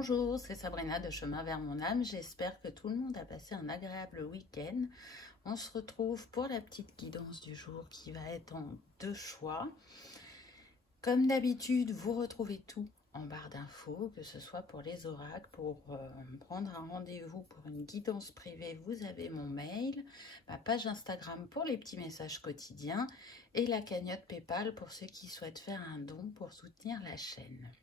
Bonjour, c'est Sabrina de Chemin vers mon âme. J'espère que tout le monde a passé un agréable week-end. On se retrouve pour la petite guidance du jour qui va être en 2 choix. Comme d'habitude, vous retrouvez tout en barre d'infos, que ce soit pour les oracles, pour prendre un rendez-vous pour une guidance privée, vous avez mon mail, ma page Instagram pour les petits messages quotidiens et la cagnotte PayPal pour ceux qui souhaitent faire un don pour soutenir la chaîne.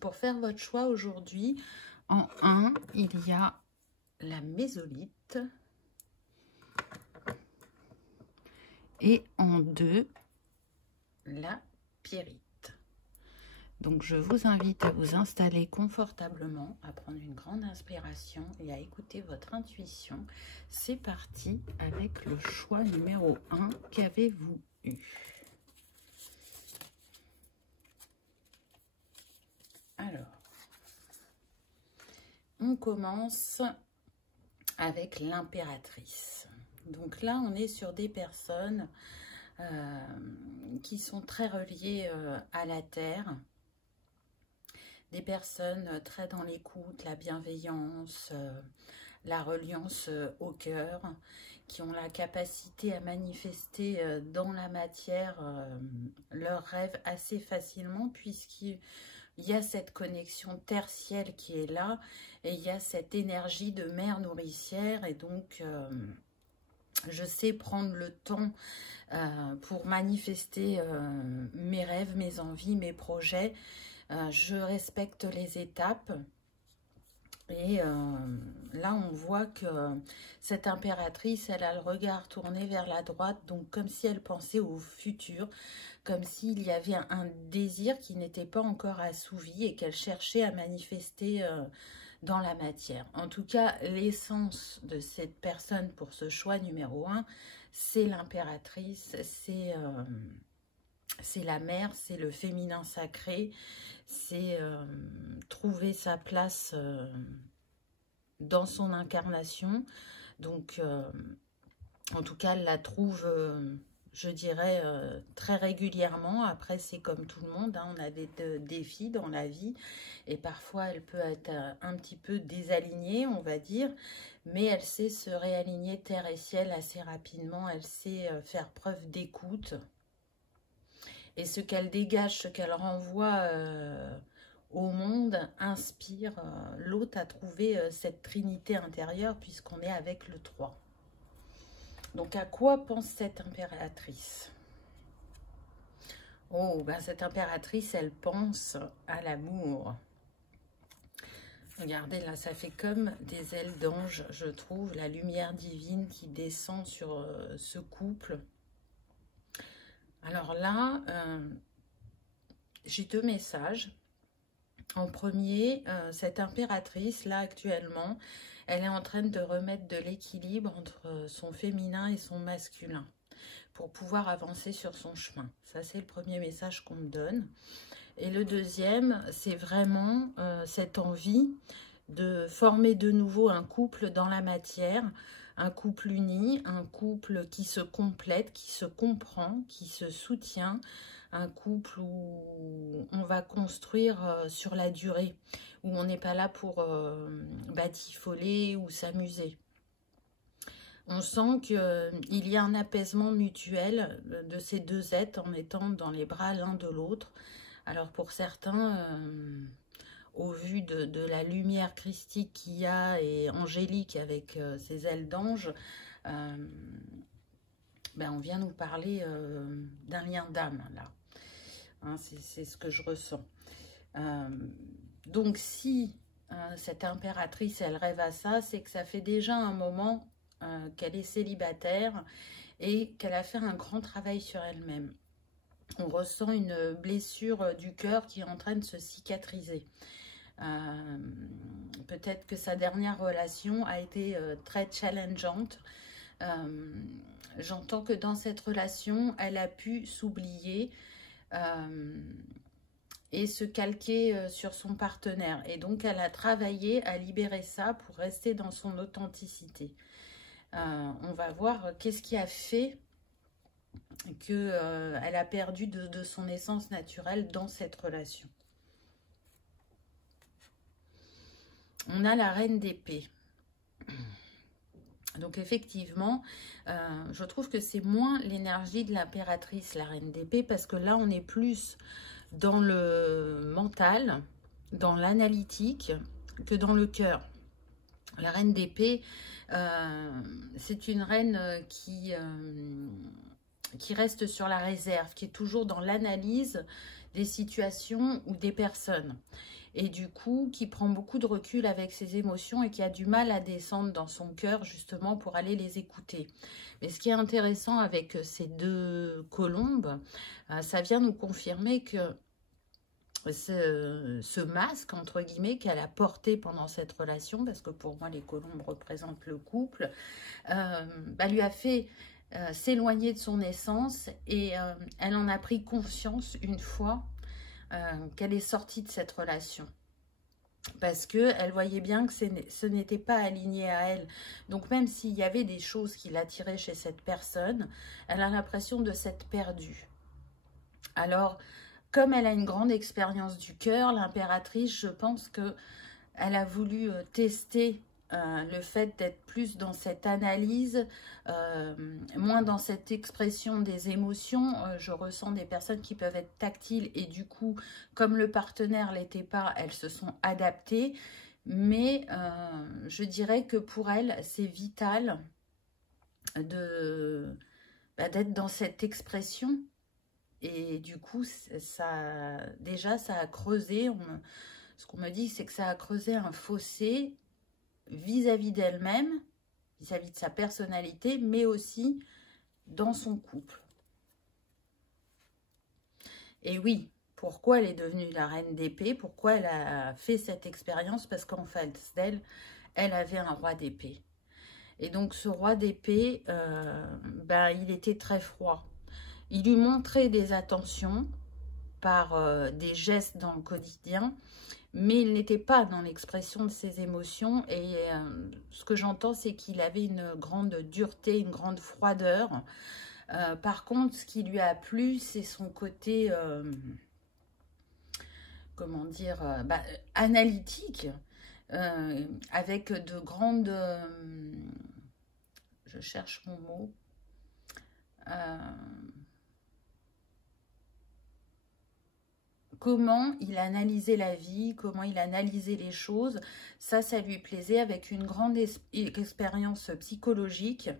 Pour faire votre choix aujourd'hui, en 1, il y a la mésolite et en 2, la pyrite. Donc je vous invite à vous installer confortablement, à prendre une grande inspiration et à écouter votre intuition. C'est parti avec le choix numéro 1. Qu'avez-vous eu? Alors, on commence avec l'impératrice. Donc là, on est sur des personnes qui sont très reliées à la terre. Des personnes très dans l'écoute, la bienveillance, la reliance au cœur, qui ont la capacité à manifester dans la matière leurs rêves assez facilement, puisqu'il y a cette connexion terre-ciel qui est là, et il y a cette énergie de mère nourricière, et donc je sais prendre le temps pour manifester mes rêves, mes envies, mes projets. Je respecte les étapes. Et là, on voit que cette impératrice, elle a le regard tourné vers la droite, donc comme si elle pensait au futur, comme s'il y avait un désir qui n'était pas encore assouvi et qu'elle cherchait à manifester dans la matière. En tout cas, l'essence de cette personne pour ce choix numéro 1, c'est l'impératrice, c'est la mère, c'est le féminin sacré, c'est trouver sa place dans son incarnation. Donc, en tout cas, elle la trouve, je dirais, très régulièrement. Après, c'est comme tout le monde, hein, on a des défis dans la vie et parfois, elle peut être un petit peu désalignée, on va dire, mais elle sait se réaligner terre et ciel assez rapidement. Elle sait faire preuve d'écoute. Et ce qu'elle dégage, ce qu'elle renvoie au monde, inspire l'autre à trouver cette trinité intérieure, puisqu'on est avec le 3. Donc, à quoi pense cette impératrice? Oh, ben cette impératrice, elle pense à l'amour. Regardez, là, ça fait comme des ailes d'ange, je trouve, la lumière divine qui descend sur ce couple. Alors là, j'ai 2 messages. En premier, cette impératrice, là, actuellement, elle est en train de remettre de l'équilibre entre son féminin et son masculin pour pouvoir avancer sur son chemin. Ça, c'est le premier message qu'on me donne. Et le deuxième, c'est vraiment cette envie de former de nouveau un couple dans la matière, un couple uni, un couple qui se complète, qui se comprend, qui se soutient, un couple où on va construire sur la durée, où on n'est pas là pour batifoler ou s'amuser. On sent qu'il y a un apaisement mutuel de ces 2 êtres en étant dans les bras l'un de l'autre. Alors pour certains, au vu de la lumière christique qu'il y a et angélique avec ses ailes d'ange, ben on vient nous parler d'un lien d'âme là. Hein, c'est ce que je ressens. Donc si cette impératrice, elle rêve à ça, c'est que ça fait déjà un moment qu'elle est célibataire et qu'elle a fait un grand travail sur elle-même. On ressent une blessure du cœur qui est en train de se cicatriser. Peut-être que sa dernière relation a été très challengeante. J'entends que dans cette relation, elle a pu s'oublier et se calquer sur son partenaire. Et donc, elle a travaillé à libérer ça pour rester dans son authenticité. On va voir qu'est-ce qui a fait qu'elle a perdu de son essence naturelle dans cette relation. on a la reine d'épée. Donc effectivement, je trouve que c'est moins l'énergie de l'impératrice, la reine d'épée, parce que là, on est plus dans le mental, dans l'analytique, que dans le cœur. La reine d'épée, c'est une reine qui reste sur la réserve, qui est toujours dans l'analyse des situations ou des personnes. Et du coup, qui prend beaucoup de recul avec ses émotions et qui a du mal à descendre dans son cœur, justement, pour aller les écouter. Mais ce qui est intéressant avec ces deux colombes, ça vient nous confirmer que ce masque, entre guillemets, qu'elle a porté pendant cette relation, parce que pour moi, les colombes représentent le couple, lui a fait s'éloigner de son essence et elle en a pris conscience une fois qu'elle est sortie de cette relation. Parce qu'elle voyait bien que ce n'était pas aligné à elle. Donc même s'il y avait des choses qui l'attiraient chez cette personne, elle a l'impression de s'être perdue. Alors, comme elle a une grande expérience du cœur, l'impératrice, je pense qu'elle a voulu tester le fait d'être plus dans cette analyse, moins dans cette expression des émotions. Je ressens des personnes qui peuvent être tactiles et du coup, comme le partenaire ne l'était pas, elles se sont adaptées. Mais je dirais que pour elle, c'est vital d'être dans cette expression. Et du coup, déjà, ça a creusé. Ce qu'on me dit, c'est que ça a creusé un fossé vis-à-vis d'elle-même, vis-à-vis de sa personnalité, mais aussi dans son couple. Et oui, pourquoi elle est devenue la reine d'épée? Pourquoi elle a fait cette expérience? Parce qu'en face d'elle, elle avait un roi d'épée. Et donc ce roi d'épée, il était très froid. Il lui montrait des attentions par des gestes dans le quotidien, mais il n'était pas dans l'expression de ses émotions. Et ce que j'entends, c'est qu'il avait une grande dureté, une grande froideur. Par contre, ce qui lui a plu, c'est son côté, comment dire, analytique, avec de grandes... je cherche mon mot. Comment il analysait la vie, comment il analysait les choses, ça lui plaisait, avec une grande expérience psychologique.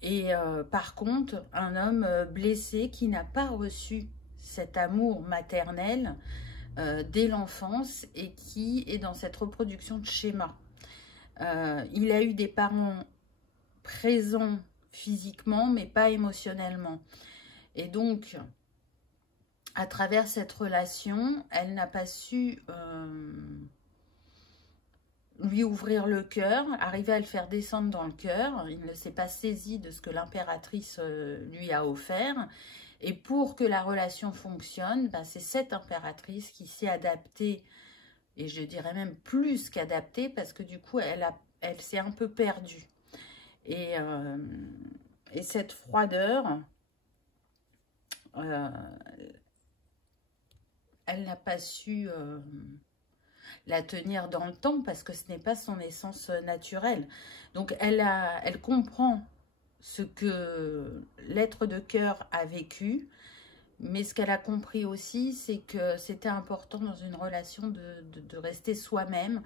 Et par contre, un homme blessé qui n'a pas reçu cet amour maternel dès l'enfance et qui est dans cette reproduction de schéma. Il a eu des parents présents physiquement, mais pas émotionnellement. Et donc, à travers cette relation, elle n'a pas su lui ouvrir le cœur, arriver à le faire descendre dans le cœur. Il ne s'est pas saisi de ce que l'impératrice lui a offert. Et pour que la relation fonctionne, c'est cette impératrice qui s'est adaptée, et je dirais même plus qu'adaptée, parce que du coup, elle s'est un peu perdue. Et cette froideur... elle n'a pas su la tenir dans le temps parce que ce n'est pas son essence naturelle. Donc, elle comprend ce que l'être de cœur a vécu, mais ce qu'elle a compris aussi, c'est que c'était important dans une relation de rester soi-même,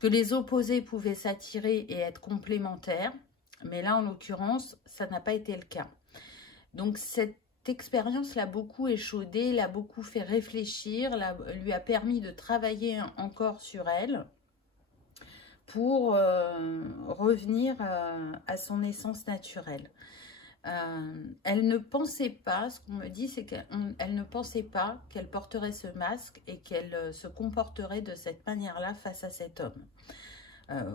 que les opposés pouvaient s'attirer et être complémentaires, mais là, en l'occurrence, ça n'a pas été le cas. Donc, cette expérience l'a beaucoup échaudée, l'a beaucoup fait réfléchir, lui a permis de travailler encore sur elle pour revenir à son essence naturelle. Elle ne pensait pas, ce qu'on me dit, c'est qu'elle ne pensait pas qu'elle porterait ce masque et qu'elle se comporterait de cette manière-là face à cet homme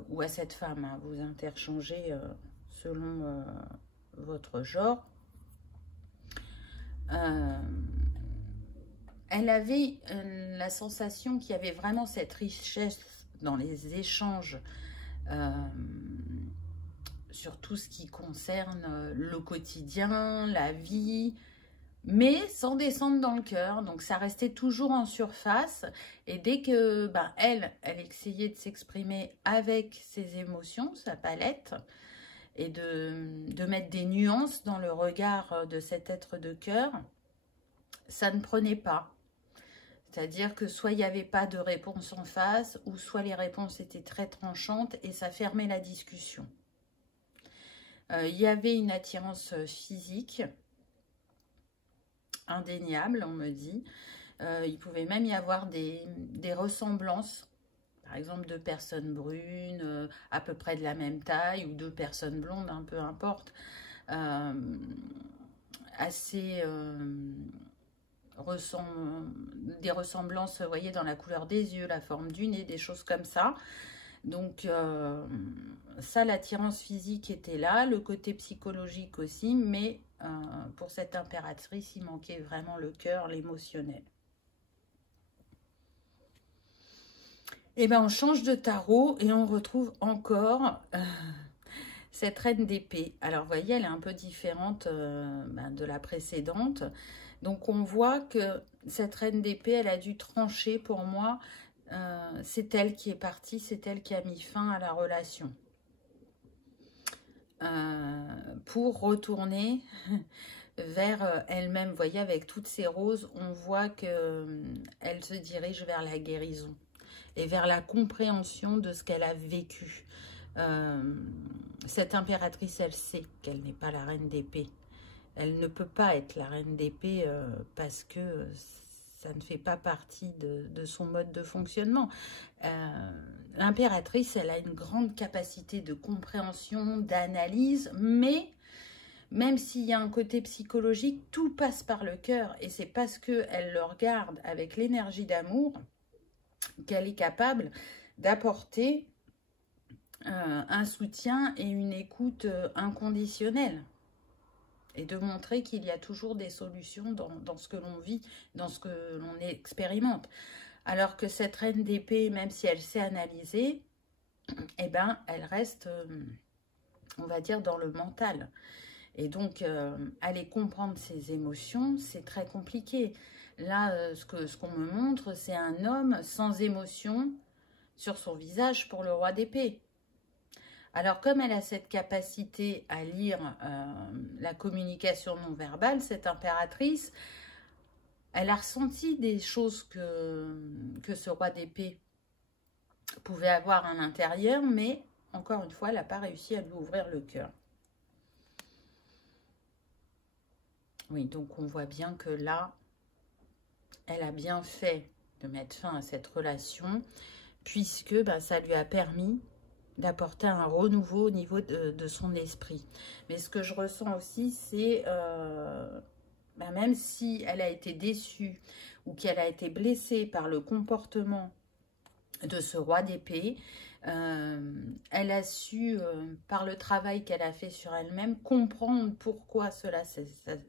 ou à cette femme. Hein. Vous interchangez selon votre genre. Elle avait la sensation qu'il y avait vraiment cette richesse dans les échanges sur tout ce qui concerne le quotidien, la vie, mais sans descendre dans le cœur. Donc, ça restait toujours en surface. Et dès que elle essayait de s'exprimer avec ses émotions, sa palette, et de mettre des nuances dans le regard de cet être de cœur, ça ne prenait pas. C'est-à-dire que soit il n'y avait pas de réponse en face, ou soit les réponses étaient très tranchantes et ça fermait la discussion. Il y avait une attirance physique, indéniable, on me dit. Il pouvait même y avoir des ressemblances, par exemple deux personnes brunes, à peu près de la même taille, ou deux personnes blondes, peu importe, assez... des ressemblances, vous voyez, dans la couleur des yeux, la forme du nez, des choses comme ça. Donc, ça, l'attirance physique était là, le côté psychologique aussi, mais pour cette impératrice, il manquait vraiment le cœur, l'émotionnel. Et bien, on change de tarot et on retrouve encore cette reine d'épée. Alors, vous voyez, elle est un peu différente de la précédente. Donc, on voit que cette reine d'épée, elle a dû trancher pour moi. C'est elle qui est partie, c'est elle qui a mis fin à la relation. Pour retourner vers elle-même. Vous voyez, avec toutes ces roses, on voit qu'elle se dirige vers la guérison et vers la compréhension de ce qu'elle a vécu. Cette impératrice, elle sait qu'elle n'est pas la reine d'épée. Elle ne peut pas être la reine d'épée parce que ça ne fait pas partie de son mode de fonctionnement. L'impératrice, elle a une grande capacité de compréhension, d'analyse, mais même s'il y a un côté psychologique, tout passe par le cœur. Et c'est parce qu'elle le regarde avec l'énergie d'amour qu'elle est capable d'apporter un soutien et une écoute inconditionnelle. Et de montrer qu'il y a toujours des solutions dans ce que l'on vit, dans ce que l'on expérimente. Alors que cette reine d'épée, même si elle sait analyser, eh ben, elle reste, on va dire, dans le mental. Et donc, aller comprendre ses émotions, c'est très compliqué. Là, ce qu'on me montre, c'est un homme sans émotion sur son visage pour le roi d'épée. Alors, comme elle a cette capacité à lire la communication non verbale, cette impératrice, elle a ressenti des choses que ce roi d'épée pouvait avoir à l'intérieur, mais encore une fois, elle n'a pas réussi à lui ouvrir le cœur. Oui, donc on voit bien que là, elle a bien fait de mettre fin à cette relation, puisque ça lui a permis d'apporter un renouveau au niveau de son esprit. Mais ce que je ressens aussi, c'est même si elle a été déçue ou qu'elle a été blessée par le comportement de ce roi d'épée, elle a su, par le travail qu'elle a fait sur elle-même, comprendre pourquoi cela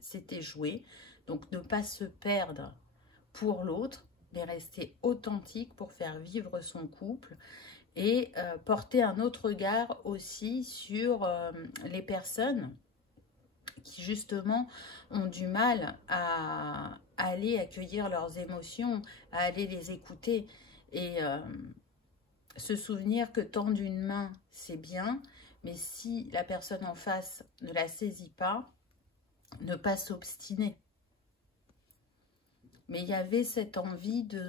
s'était joué. Donc ne pas se perdre pour l'autre, mais rester authentique pour faire vivre son couple. Et porter un autre regard aussi sur les personnes qui justement ont du mal à aller accueillir leurs émotions, à aller les écouter et se souvenir que tendre une main, c'est bien, mais si la personne en face ne la saisit pas, ne pas s'obstiner. Mais il y avait cette envie de...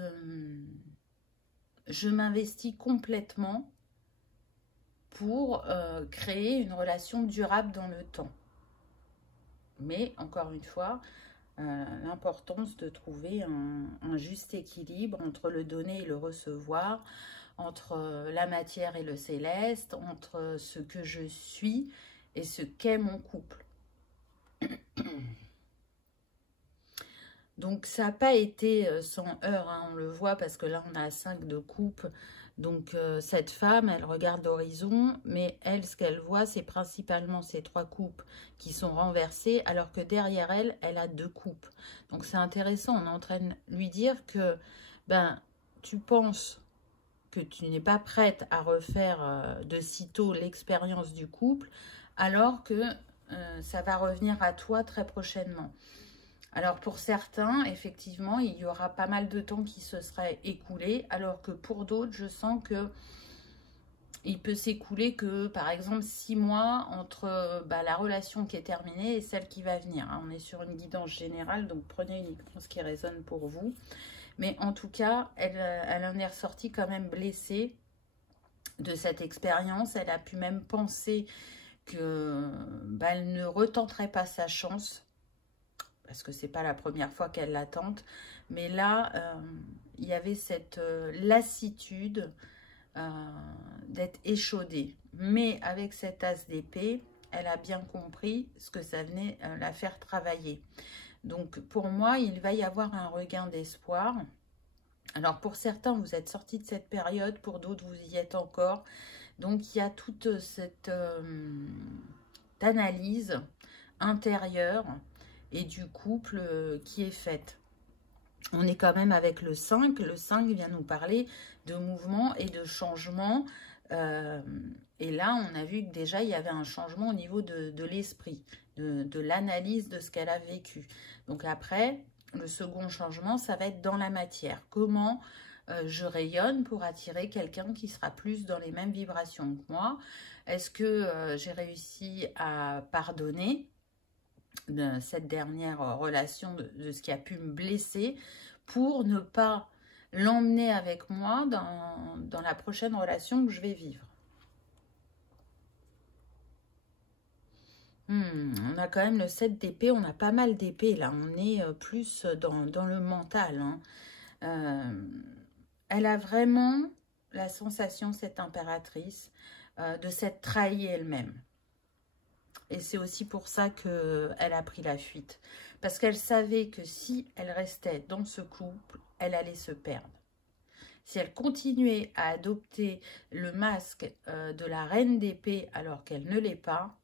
Je m'investis complètement pour créer une relation durable dans le temps. Mais, encore une fois, l'importance de trouver un juste équilibre entre le donner et le recevoir, entre la matière et le céleste, entre ce que je suis et ce qu'est mon couple. Donc, ça n'a pas été sans heurts, hein, on le voit parce que là, on a 5 de coupe. Donc, cette femme, elle regarde l'horizon, mais elle, ce qu'elle voit, c'est principalement ces 3 coupes qui sont renversées, alors que derrière elle, elle a 2 coupes. Donc, c'est intéressant, on est en train de lui dire que, tu penses que tu n'es pas prête à refaire de sitôt l'expérience du couple, alors que ça va revenir à toi très prochainement. Alors pour certains, effectivement, il y aura pas mal de temps qui se serait écoulé, alors que pour d'autres, je sens que il peut s'écouler que, par exemple, 6 mois entre la relation qui est terminée et celle qui va venir. On est sur une guidance générale, donc prenez uniquement ce qui résonne pour vous. Mais en tout cas, elle en est ressortie quand même blessée de cette expérience. Elle a pu même penser que elle ne retenterait pas sa chance, parce que c'est pas la première fois qu'elle la tente. Mais là, il y avait cette lassitude d'être échaudée. Mais avec cet as d'épée, elle a bien compris ce que ça venait la faire travailler. Donc pour moi, il va y avoir un regain d'espoir. Alors pour certains, vous êtes sortis de cette période, pour d'autres, vous y êtes encore. Donc il y a toute cette analyse intérieure et du couple qui est faite. On est quand même avec le 5. Le 5 vient nous parler de mouvement et de changement. Et là, on a vu que déjà, il y avait un changement au niveau de l'esprit, de l'analyse de ce qu'elle a vécu. Donc après, le second changement, ça va être dans la matière. Comment je rayonne pour attirer quelqu'un qui sera plus dans les mêmes vibrations que moi? Est-ce que j'ai réussi à pardonner de cette dernière relation, de ce qui a pu me blesser, pour ne pas l'emmener avec moi dans la prochaine relation que je vais vivre? On a quand même le 7 d'épée, on a pas mal d'épées là, on est plus dans le mental. Elle a vraiment la sensation, cette impératrice, de s'être trahie elle-même. Et c'est aussi pour ça qu'elle a pris la fuite. Parce qu'elle savait que si elle restait dans ce couple, elle allait se perdre. Si elle continuait à adopter le masque de la reine d'épée alors qu'elle ne l'est pas,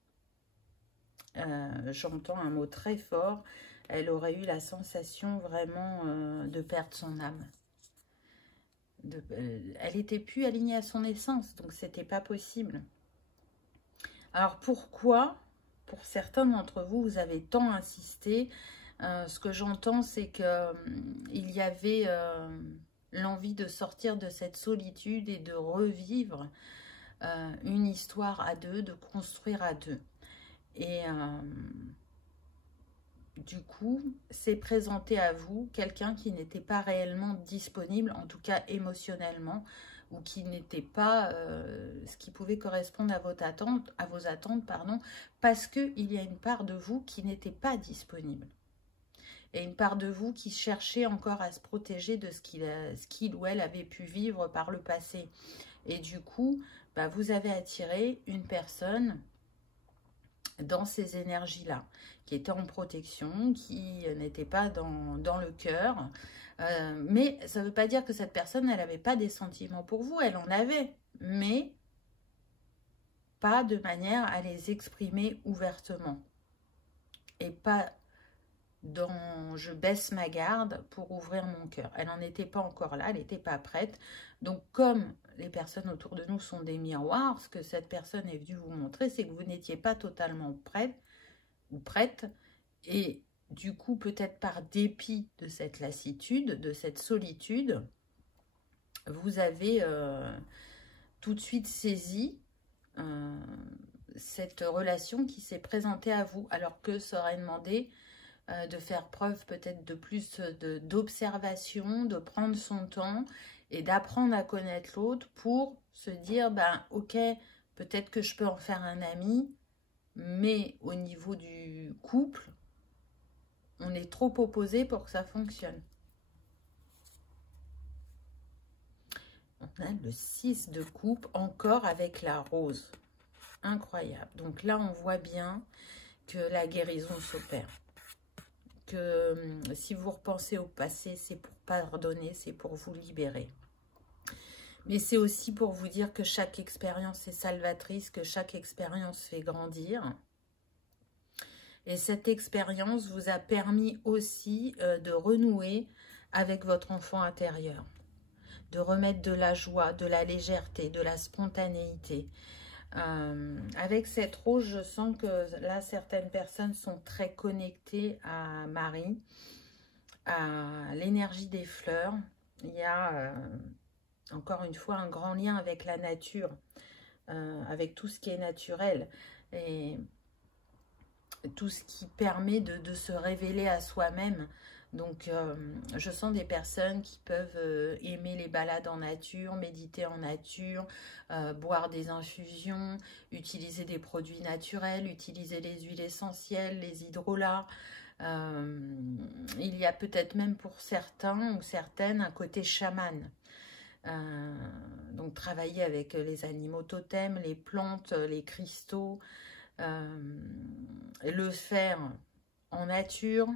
j'entends un mot très fort, elle aurait eu la sensation vraiment de perdre son âme. Elle n'était plus alignée à son essence, donc c'était pas possible. Alors pourquoi, pour certains d'entre vous, vous avez tant insisté? Ce que j'entends, c'est qu'il y avait l'envie de sortir de cette solitude et de revivre une histoire à deux, de construire à deux. Et du coup, c'est présenté à vous quelqu'un qui n'était pas réellement disponible, en tout cas émotionnellement, ou qui n'était pas ce qui pouvait correspondre à vos attentes, pardon, parce qu'il y a une part de vous qui n'était pas disponible. Et une part de vous qui cherchait encore à se protéger de ce qu'il ou elle avait pu vivre par le passé. Et du coup, vous avez attiré une personne dans ces énergies-là, qui était en protection, qui n'était pas dans le cœur. Mais ça ne veut pas dire que cette personne, elle n'avait pas des sentiments pour vous, elle en avait, mais pas de manière à les exprimer ouvertement. Et pas dans je baisse ma garde pour ouvrir mon cœur. Elle n'en était pas encore là, elle n'était pas prête. Donc comme les personnes autour de nous sont des miroirs, ce que cette personne est venue vous montrer, c'est que vous n'étiez pas totalement prête ou prête. Et du coup, peut-être par dépit de cette lassitude, de cette solitude, vous avez tout de suite saisi cette relation qui s'est présentée à vous, alors que ça aurait demandé de faire preuve peut-être de plus d'observation, de prendre son temps et d'apprendre à connaître l'autre pour se dire, ok, peut-être que je peux en faire un ami, mais au niveau du couple, on est trop opposés pour que ça fonctionne. On a le 6 de coupe, encore avec la rose. Incroyable. Donc là, on voit bien que la guérison s'opère. Que si vous repensez au passé, c'est pour pardonner, c'est pour vous libérer. Mais c'est aussi pour vous dire que chaque expérience est salvatrice, que chaque expérience fait grandir. Et cette expérience vous a permis aussi de renouer avec votre enfant intérieur, de remettre de la joie, de la légèreté, de la spontanéité. Avec cette rose, je sens que là, certaines personnes sont très connectées à Marie, à l'énergie des fleurs. Il y a, encore une fois, un grand lien avec la nature, avec tout ce qui est naturel. Et tout ce qui permet de se révéler à soi-même. Donc, je sens des personnes qui peuvent aimer les balades en nature, méditer en nature, boire des infusions, utiliser des produits naturels, utiliser les huiles essentielles, les hydrolats. Il y a peut-être même pour certains ou certaines un côté chaman. Donc, travailler avec les animaux totems, les plantes, les cristaux, le faire en nature.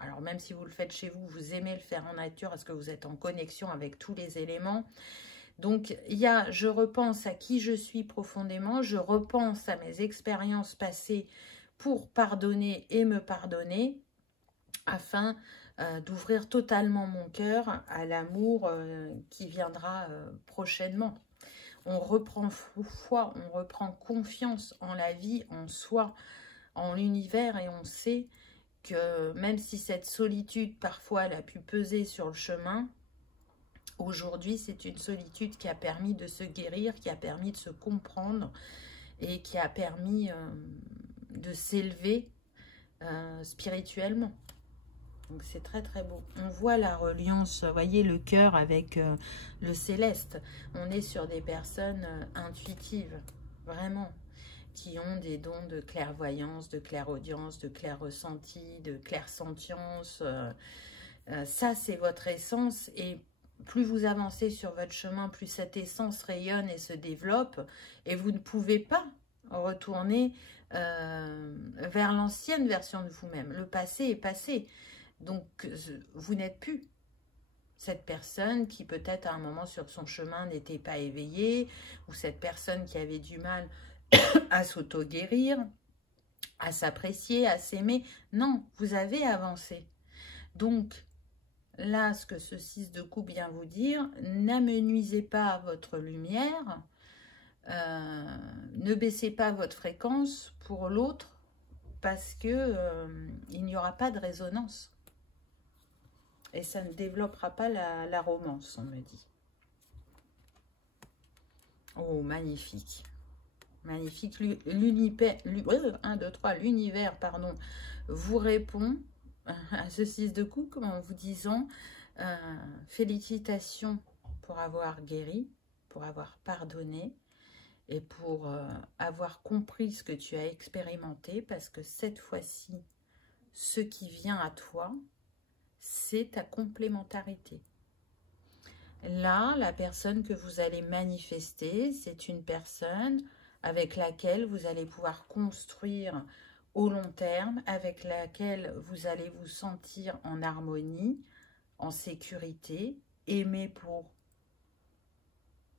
Alors même si vous le faites chez vous, vous aimez le faire en nature parce que vous êtes en connexion avec tous les éléments. Donc il y a, je repense à qui je suis profondément, je repense à mes expériences passées pour pardonner et me pardonner afin d'ouvrir totalement mon cœur à l'amour qui viendra prochainement. On reprend foi, on reprend confiance en la vie, en soi, en l'univers, et on sait que même si cette solitude, parfois, elle a pu peser sur le chemin, aujourd'hui, c'est une solitude qui a permis de se guérir, qui a permis de se comprendre et qui a permis de s'élever spirituellement. Donc c'est très très beau. On voit la reliance, vous voyez le cœur avec le céleste. On est sur des personnes intuitives, vraiment, qui ont des dons de clairvoyance, de clairaudience, de clair ressenti, de clairsentience. Ça c'est votre essence, et plus vous avancez sur votre chemin, plus cette essence rayonne et se développe, et vous ne pouvez pas retourner vers l'ancienne version de vous-même. Le passé est passé. Donc, vous n'êtes plus cette personne qui peut-être à un moment sur son chemin n'était pas éveillée, ou cette personne qui avait du mal à s'auto-guérir, à s'apprécier, à s'aimer. Non, vous avez avancé. Donc, là, ce que ce 6 de coupe vient vous dire, n'amenuisez pas votre lumière, ne baissez pas votre fréquence pour l'autre, parce que il n'y aura pas de résonance. Et ça ne développera pas la romance, on me dit. Oh, magnifique. Magnifique. L'univers, 1, 2, 3, l'univers, pardon, vous répond à ce 6 de coupe en vous disant félicitations pour avoir guéri, pour avoir pardonné et pour avoir compris ce que tu as expérimenté, parce que cette fois-ci, ce qui vient à toi, c'est ta complémentarité. Là, la personne que vous allez manifester, c'est une personne avec laquelle vous allez pouvoir construire au long terme, avec laquelle vous allez vous sentir en harmonie, en sécurité, aimé pour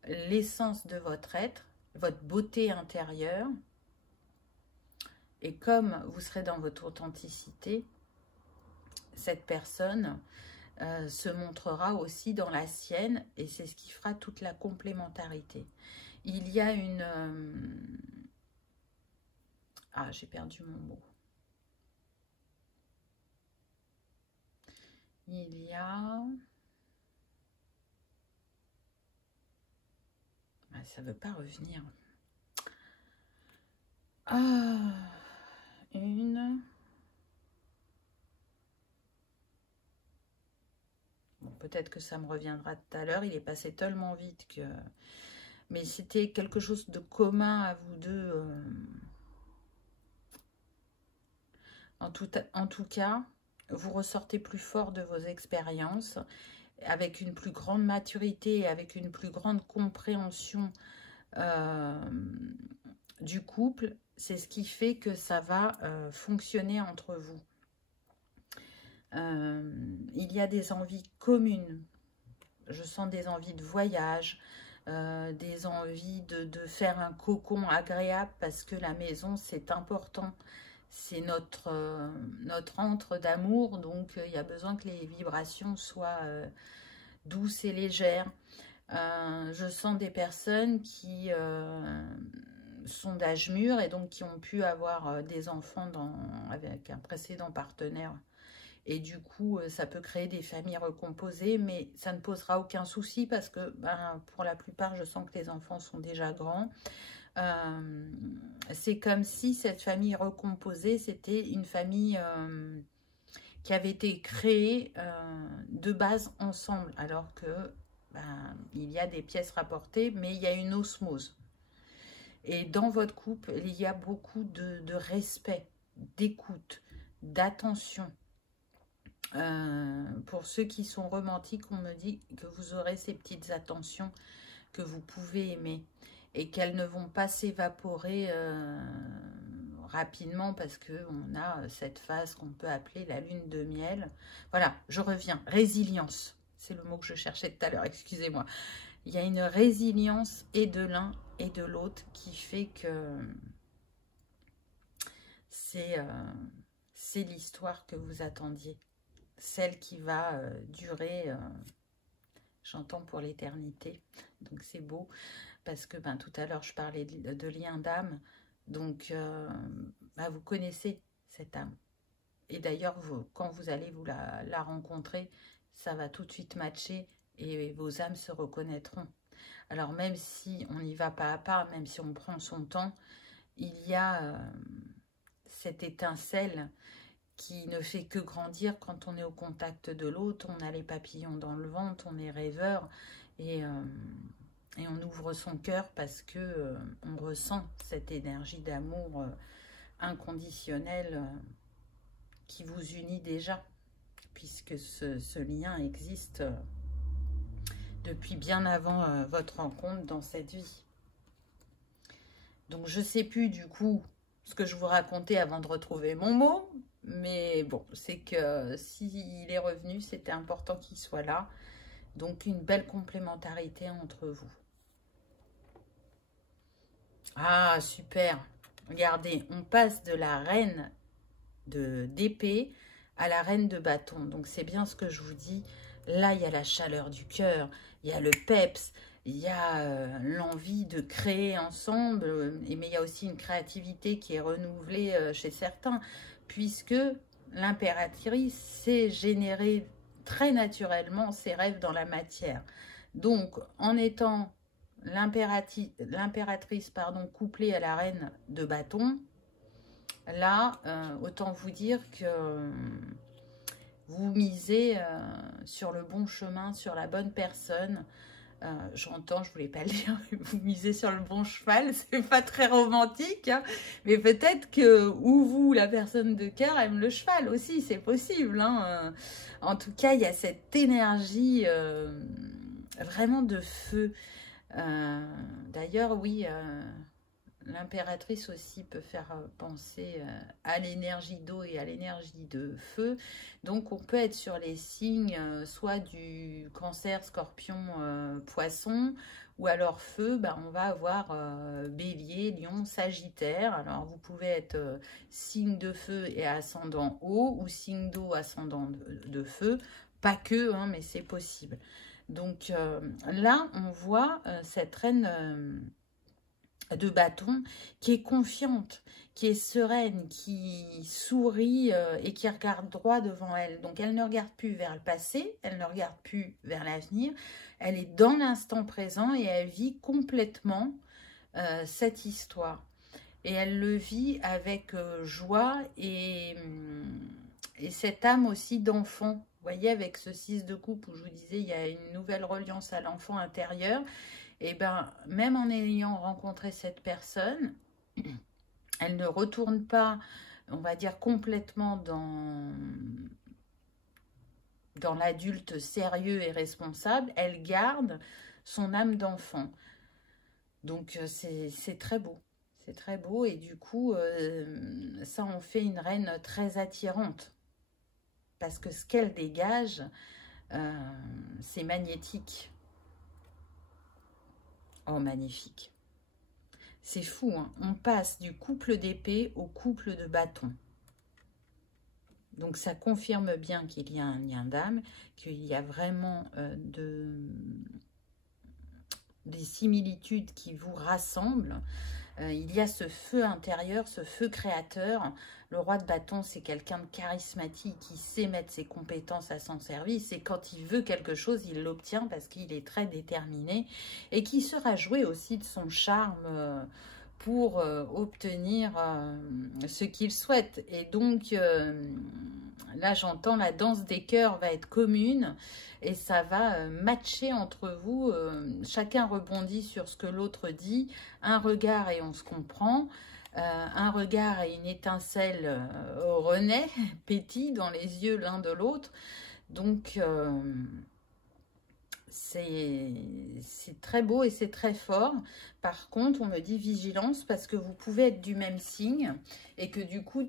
l'essence de votre être, votre beauté intérieure. Et comme vous serez dans votre authenticité, cette personne se montrera aussi dans la sienne, et c'est ce qui fera toute la complémentarité. Il y a une... Ah, j'ai perdu mon mot. Il y a... Ah, ça ne veut pas revenir. Ah, une... Bon, peut-être que ça me reviendra tout à l'heure. Il est passé tellement vite que... Mais c'était quelque chose de commun à vous deux. En tout cas, vous ressortez plus fort de vos expériences, avec une plus grande maturité et avec une plus grande compréhension du couple. C'est ce qui fait que ça va fonctionner entre vous. Il y a des envies communes. Je sens des envies de voyage, des envies de faire un cocon agréable, parce que la maison, c'est important. C'est notre antre d'amour, donc il y a besoin que les vibrations soient douces et légères. Je sens des personnes qui sont d'âge mûr et donc qui ont pu avoir des enfants avec un précédent partenaire. Et du coup, ça peut créer des familles recomposées, mais ça ne posera aucun souci parce que ben, pour la plupart, je sens que les enfants sont déjà grands. C'est comme si cette famille recomposée, c'était une famille qui avait été créée de base ensemble, alors que ben, il y a des pièces rapportées, mais il y a une osmose. Et dans votre couple, il y a beaucoup de respect, d'écoute, d'attention. Pour ceux qui sont romantiques, on me dit que vous aurez ces petites attentions que vous pouvez aimer et qu'elles ne vont pas s'évaporer rapidement parce qu'on a cette phase qu'on peut appeler la lune de miel. Voilà, je reviens. Résilience, c'est le mot que je cherchais tout à l'heure, excusez-moi. Il y a une résilience et de l'un et de l'autre qui fait que c'est l'histoire que vous attendiez. Celle qui va durer, j'entends pour l'éternité. Donc c'est beau, parce que ben, tout à l'heure je parlais de lien d'âme. Donc ben, vous connaissez cette âme. Et d'ailleurs, quand vous allez vous la rencontrer, ça va tout de suite matcher et vos âmes se reconnaîtront. Alors même si on y va pas à pas, même si on prend son temps, il y a cette étincelle qui ne fait que grandir quand on est au contact de l'autre. On a les papillons dans le ventre, on est rêveur et on ouvre son cœur parce que on ressent cette énergie d'amour inconditionnel qui vous unit déjà, puisque ce lien existe depuis bien avant votre rencontre dans cette vie. Donc je ne sais plus du coup ce que je vous racontais avant de retrouver mon mot, mais bon, c'est que s'il est revenu, c'était important qu'il soit là. Donc une belle complémentarité entre vous. Ah, super. Regardez, on passe de la reine d'épée à la reine de bâton. Donc c'est bien ce que je vous dis. Là, il y a la chaleur du cœur, il y a le peps, il y a l'envie de créer ensemble, mais il y a aussi une créativité qui est renouvelée chez certains, puisque l'impératrice sait générer très naturellement ses rêves dans la matière. Donc, en étant l'impératrice couplée à la reine de bâton, là, autant vous dire que vous misez sur le bon chemin, sur la bonne personne. J'entends, je ne voulais pas le dire, vous misez sur le bon cheval, c'est pas très romantique, hein, mais peut-être que, ou vous, la personne de cœur, aime le cheval aussi, c'est possible. Hein. En tout cas, il y a cette énergie vraiment de feu. D'ailleurs, oui, l'impératrice aussi peut faire penser à l'énergie d'eau et à l'énergie de feu. Donc, on peut être sur les signes soit du cancer, scorpion, poisson, ou alors feu, ben, on va avoir bélier, lion, sagittaire. Alors, vous pouvez être signe de feu et ascendant eau, ou signe d'eau, ascendant de feu. Pas que, hein, mais c'est possible. Donc, là, on voit cette reine de bâton qui est confiante, qui est sereine, qui sourit et qui regarde droit devant elle. Donc elle ne regarde plus vers le passé, elle ne regarde plus vers l'avenir, elle est dans l'instant présent et elle vit complètement cette histoire. Et elle le vit avec joie et cette âme aussi d'enfant. Vous voyez, avec ce 6 de coupe où je vous disais, il y a une nouvelle reliance à l'enfant intérieur. Et bien, même en ayant rencontré cette personne, elle ne retourne pas, on va dire, complètement dans l'adulte sérieux et responsable. Elle garde son âme d'enfant. Donc, c'est très beau. C'est très beau et du coup, ça en fait une reine très attirante. Parce que ce qu'elle dégage, c'est magnétique. Oh, magnifique. C'est fou, hein. On passe du couple d'épée au couple de bâton. Donc, ça confirme bien qu'il y a un lien d'âme, qu'il y a vraiment des similitudes qui vous rassemblent. il y a ce feu intérieur, ce feu créateur. Le roi de bâton, c'est quelqu'un de charismatique qui sait mettre ses compétences à son service. Et quand il veut quelque chose, il l'obtient parce qu'il est très déterminé. Et qui sera joué aussi de son charme pour obtenir ce qu'il souhaite. Et donc, là, j'entends la danse des cœurs va être commune et ça va matcher entre vous. Chacun rebondit sur ce que l'autre dit. Un regard et on se comprend. Un regard et une étincelle renaît, pétille dans les yeux l'un de l'autre. Donc, c'est très beau et c'est très fort. Par contre, on me dit vigilance parce que vous pouvez être du même signe et que du coup,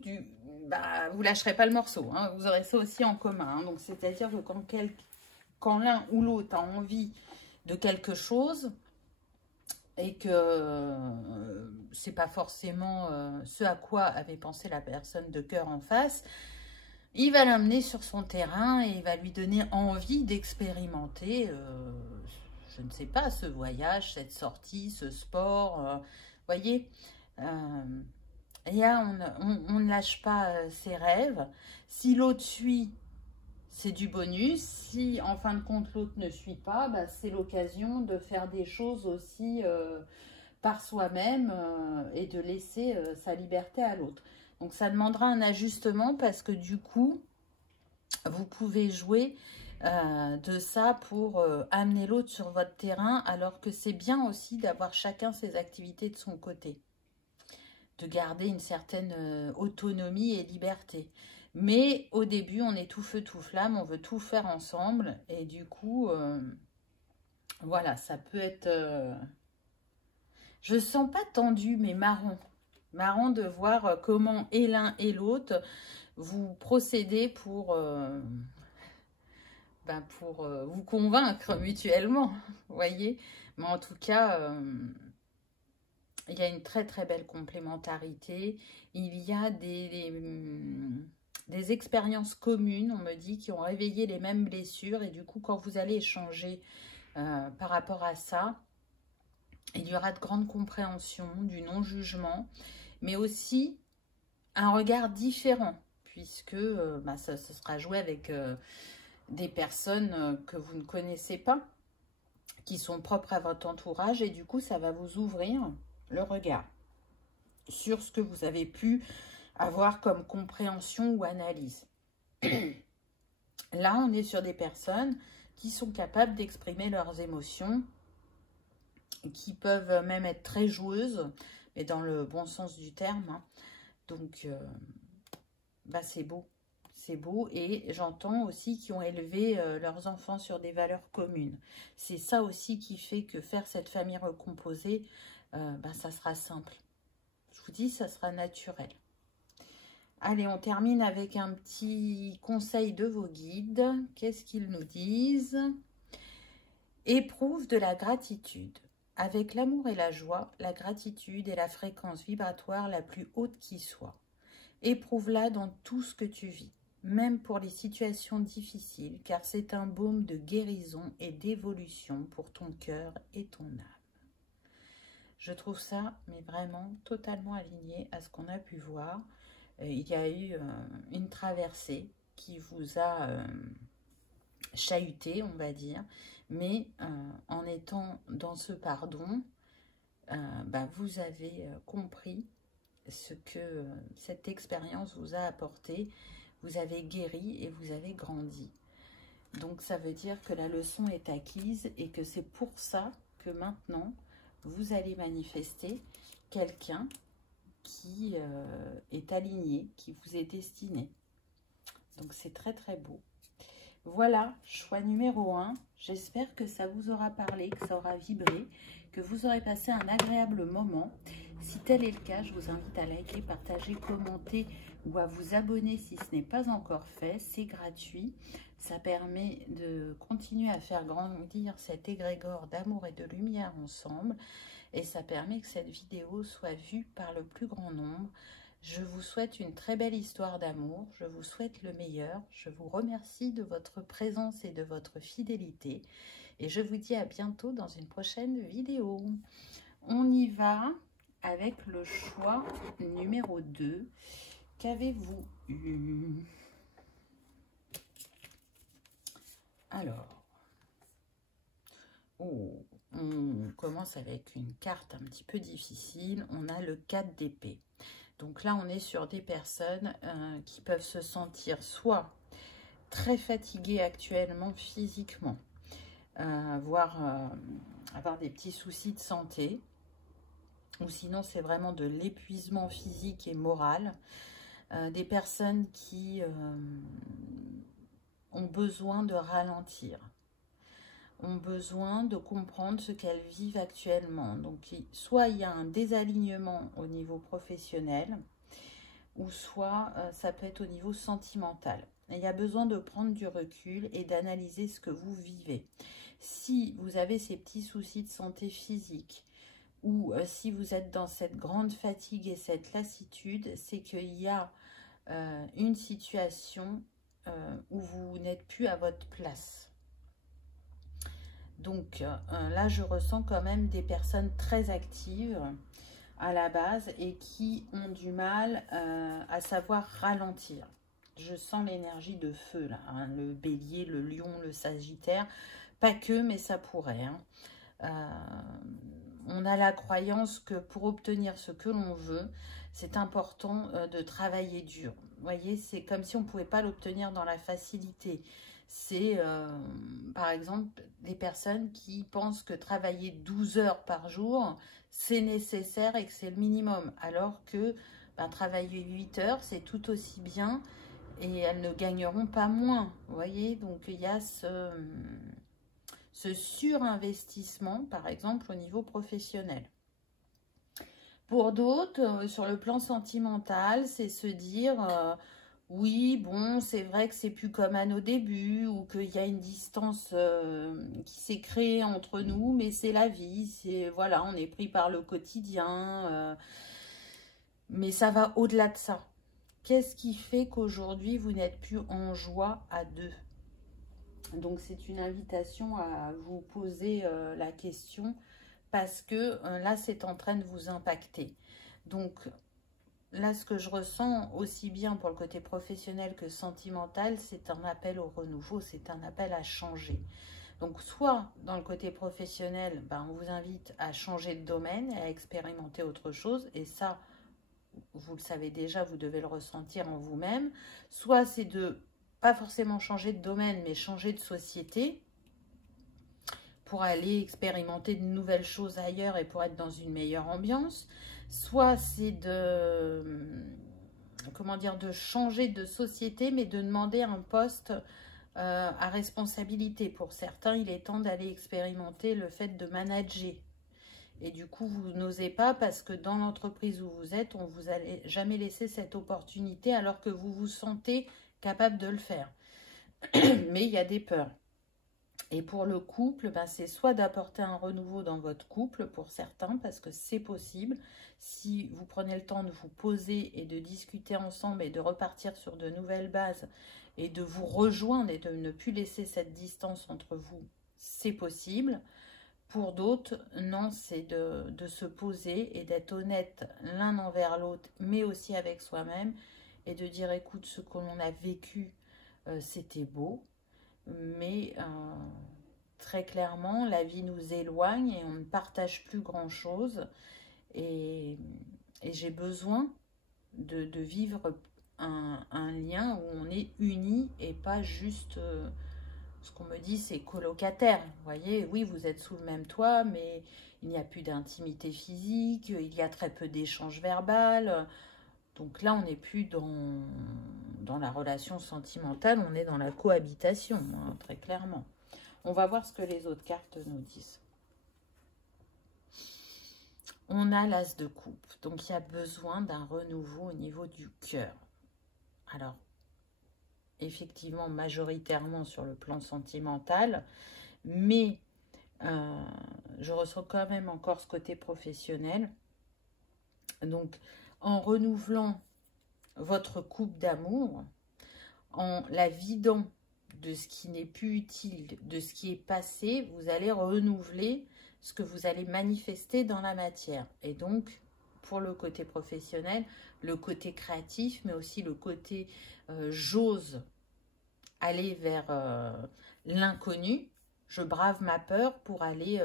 vous lâcherez pas le morceau. Hein, vous aurez ça aussi en commun. Hein, donc, c'est-à-dire que quand l'un ou l'autre a envie de quelque chose et que c'est pas forcément ce à quoi avait pensé la personne de cœur en face, il va l'amener sur son terrain et il va lui donner envie d'expérimenter, je ne sais pas, ce voyage, cette sortie, ce sport. Voyez, là, on ne lâche pas ses rêves. Si l'autre suit, c'est du bonus. Si, en fin de compte, l'autre ne suit pas, c'est l'occasion de faire des choses aussi par soi-même et de laisser sa liberté à l'autre. Donc, ça demandera un ajustement parce que du coup, vous pouvez jouer de ça pour amener l'autre sur votre terrain, alors que c'est bien aussi d'avoir chacun ses activités de son côté. De garder une certaine autonomie et liberté. Mais au début, on est tout feu, tout flamme, on veut tout faire ensemble. Et du coup, voilà, ça peut être... je sens pas tendu, mais marrant. Marrant de voir comment et l'un et l'autre vous procédez pour vous convaincre mutuellement, vous voyez. Mais en tout cas, il y a une très très belle complémentarité. Il y a des expériences communes, on me dit, qui ont réveillé les mêmes blessures. Et du coup, quand vous allez échanger par rapport à ça, il y aura de grandes compréhensions, du non-jugement, mais aussi un regard différent, puisque ça sera joué avec des personnes que vous ne connaissez pas, qui sont propres à votre entourage, et du coup, ça va vous ouvrir le regard sur ce que vous avez pu avoir comme compréhension ou analyse. Là, on est sur des personnes qui sont capables d'exprimer leurs émotions, qui peuvent même être très joueuses, mais dans le bon sens du terme. Hein. Donc, c'est beau. C'est beau. Et j'entends aussi qu'ils ont élevé leurs enfants sur des valeurs communes. C'est ça aussi qui fait que faire cette famille recomposée, ça sera simple. Je vous dis, ça sera naturel. Allez, on termine avec un petit conseil de vos guides. Qu'est-ce qu'ils nous disent? Éprouve de la gratitude. Avec l'amour et la joie, la gratitude est la fréquence vibratoire la plus haute qui soit. Éprouve-la dans tout ce que tu vis, même pour les situations difficiles, car c'est un baume de guérison et d'évolution pour ton cœur et ton âme. Je trouve ça, mais vraiment, totalement aligné à ce qu'on a pu voir. Il y a eu une traversée qui vous a chahuté, on va dire, mais en étant dans ce pardon, vous avez compris ce que cette expérience vous a apporté, vous avez guéri et vous avez grandi. Donc ça veut dire que la leçon est acquise et que c'est pour ça que maintenant, vous allez manifester quelqu'un qui est aligné, qui vous est destiné. Donc c'est très très beau. Voilà, choix numéro 1. J'espère que ça vous aura parlé, que ça aura vibré, que vous aurez passé un agréable moment. Si tel est le cas, je vous invite à liker, partager, commenter ou à vous abonner si ce n'est pas encore fait. C'est gratuit. Ça permet de continuer à faire grandir cet égrégore d'amour et de lumière ensemble. Et ça permet que cette vidéo soit vue par le plus grand nombre. Je vous souhaite une très belle histoire d'amour, je vous souhaite le meilleur, je vous remercie de votre présence et de votre fidélité et je vous dis à bientôt dans une prochaine vidéo. On y va, avec le choix numéro 2. Qu'avez-vous eu? Alors, oh, on commence avec une carte un petit peu difficile. On a le 4 d'épée. Donc là, on est sur des personnes qui peuvent se sentir soit très fatiguées actuellement physiquement, voire avoir des petits soucis de santé, ou sinon c'est vraiment de l'épuisement physique et moral. Des personnes qui ont besoin de ralentir, ont besoin de comprendre ce qu'elles vivent actuellement. Donc, soit il y a un désalignement au niveau professionnel, ou soit ça peut être au niveau sentimental. Et il y a besoin de prendre du recul et d'analyser ce que vous vivez. Si vous avez ces petits soucis de santé physique, ou si vous êtes dans cette grande fatigue et cette lassitude, c'est qu'il y a une situation où vous n'êtes plus à votre place. Donc là, je ressens quand même des personnes très actives à la base et qui ont du mal à savoir ralentir. Je sens l'énergie de feu là, hein, le bélier, le lion, le sagittaire, pas que, mais ça pourrait. Hein. On a la croyance que pour obtenir ce que l'on veut, c'est important de travailler dur. Vous voyez, c'est comme si on ne pouvait pas l'obtenir dans la facilité. C'est, par exemple, des personnes qui pensent que travailler 12 heures par jour, c'est nécessaire et que c'est le minimum. Alors que travailler 8 heures, c'est tout aussi bien et elles ne gagneront pas moins. Vous voyez, donc il y a ce surinvestissement, par exemple, au niveau professionnel. Pour d'autres, sur le plan sentimental, c'est se dire... oui, bon, c'est vrai que c'est plus comme à nos débuts ou qu'il y a une distance qui s'est créée entre nous, mais c'est la vie, c'est voilà, on est pris par le quotidien, mais ça va au-delà de ça. Qu'est-ce qui fait qu'aujourd'hui vous n'êtes plus en joie à deux? Donc c'est une invitation à vous poser la question parce que là c'est en train de vous impacter. Donc là, ce que je ressens, aussi bien pour le côté professionnel que sentimental, c'est un appel au renouveau, c'est un appel à changer. Donc, soit dans le côté professionnel, on vous invite à changer de domaine et à expérimenter autre chose. Et ça, vous le savez déjà, vous devez le ressentir en vous-même. Soit c'est de, pas forcément changer de domaine, mais changer de société pour aller expérimenter de nouvelles choses ailleurs et pour être dans une meilleure ambiance. Soit c'est de, comment dire, de changer de société, mais de demander un poste à responsabilité. Pour certains, il est temps d'aller expérimenter le fait de manager. Et du coup, vous n'osez pas parce que dans l'entreprise où vous êtes, on ne vous a jamais laissé cette opportunité alors que vous vous sentez capable de le faire. Mais il y a des peurs. Et pour le couple, c'est soit d'apporter un renouveau dans votre couple pour certains, parce que c'est possible. Si vous prenez le temps de vous poser et de discuter ensemble et de repartir sur de nouvelles bases et de vous rejoindre et de ne plus laisser cette distance entre vous, c'est possible. Pour d'autres, non, c'est de se poser et d'être honnête l'un envers l'autre, mais aussi avec soi-même et de dire, écoute, ce que l'on a vécu, c'était beau. Mais très clairement, la vie nous éloigne et on ne partage plus grand-chose. Et j'ai besoin de vivre un lien où on est unis et pas juste... ce qu'on me dit, c'est colocataire. Vous voyez, oui, vous êtes sous le même toit, mais il n'y a plus d'intimité physique, il y a très peu d'échanges verbal. Donc là, on n'est plus dans la relation sentimentale, on est dans la cohabitation, hein, très clairement. On va voir ce que les autres cartes nous disent. On a l'as de coupe, donc il y a besoin d'un renouveau au niveau du cœur. Alors, effectivement, majoritairement sur le plan sentimental, mais je ressens quand même encore ce côté professionnel. Donc, en renouvelant votre coupe d'amour, en la vidant de ce qui n'est plus utile, de ce qui est passé, vous allez renouveler ce que vous allez manifester dans la matière. Et donc, pour le côté professionnel, le côté créatif, mais aussi le côté j'ose aller vers l'inconnu. Je brave ma peur pour aller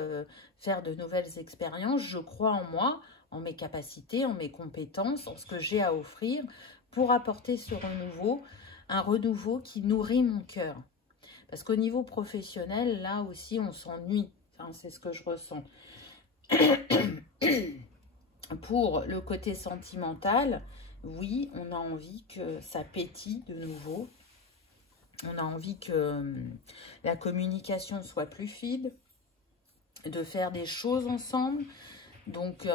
faire de nouvelles expériences. Je crois en moi, en mes capacités, en mes compétences, en ce que j'ai à offrir pour apporter ce renouveau, un renouveau qui nourrit mon cœur. Parce qu'au niveau professionnel, là aussi, on s'ennuie. Enfin, c'est ce que je ressens. Pour le côté sentimental, oui, on a envie que ça pétille de nouveau. On a envie que la communication soit plus fluide, de faire des choses ensemble. Donc,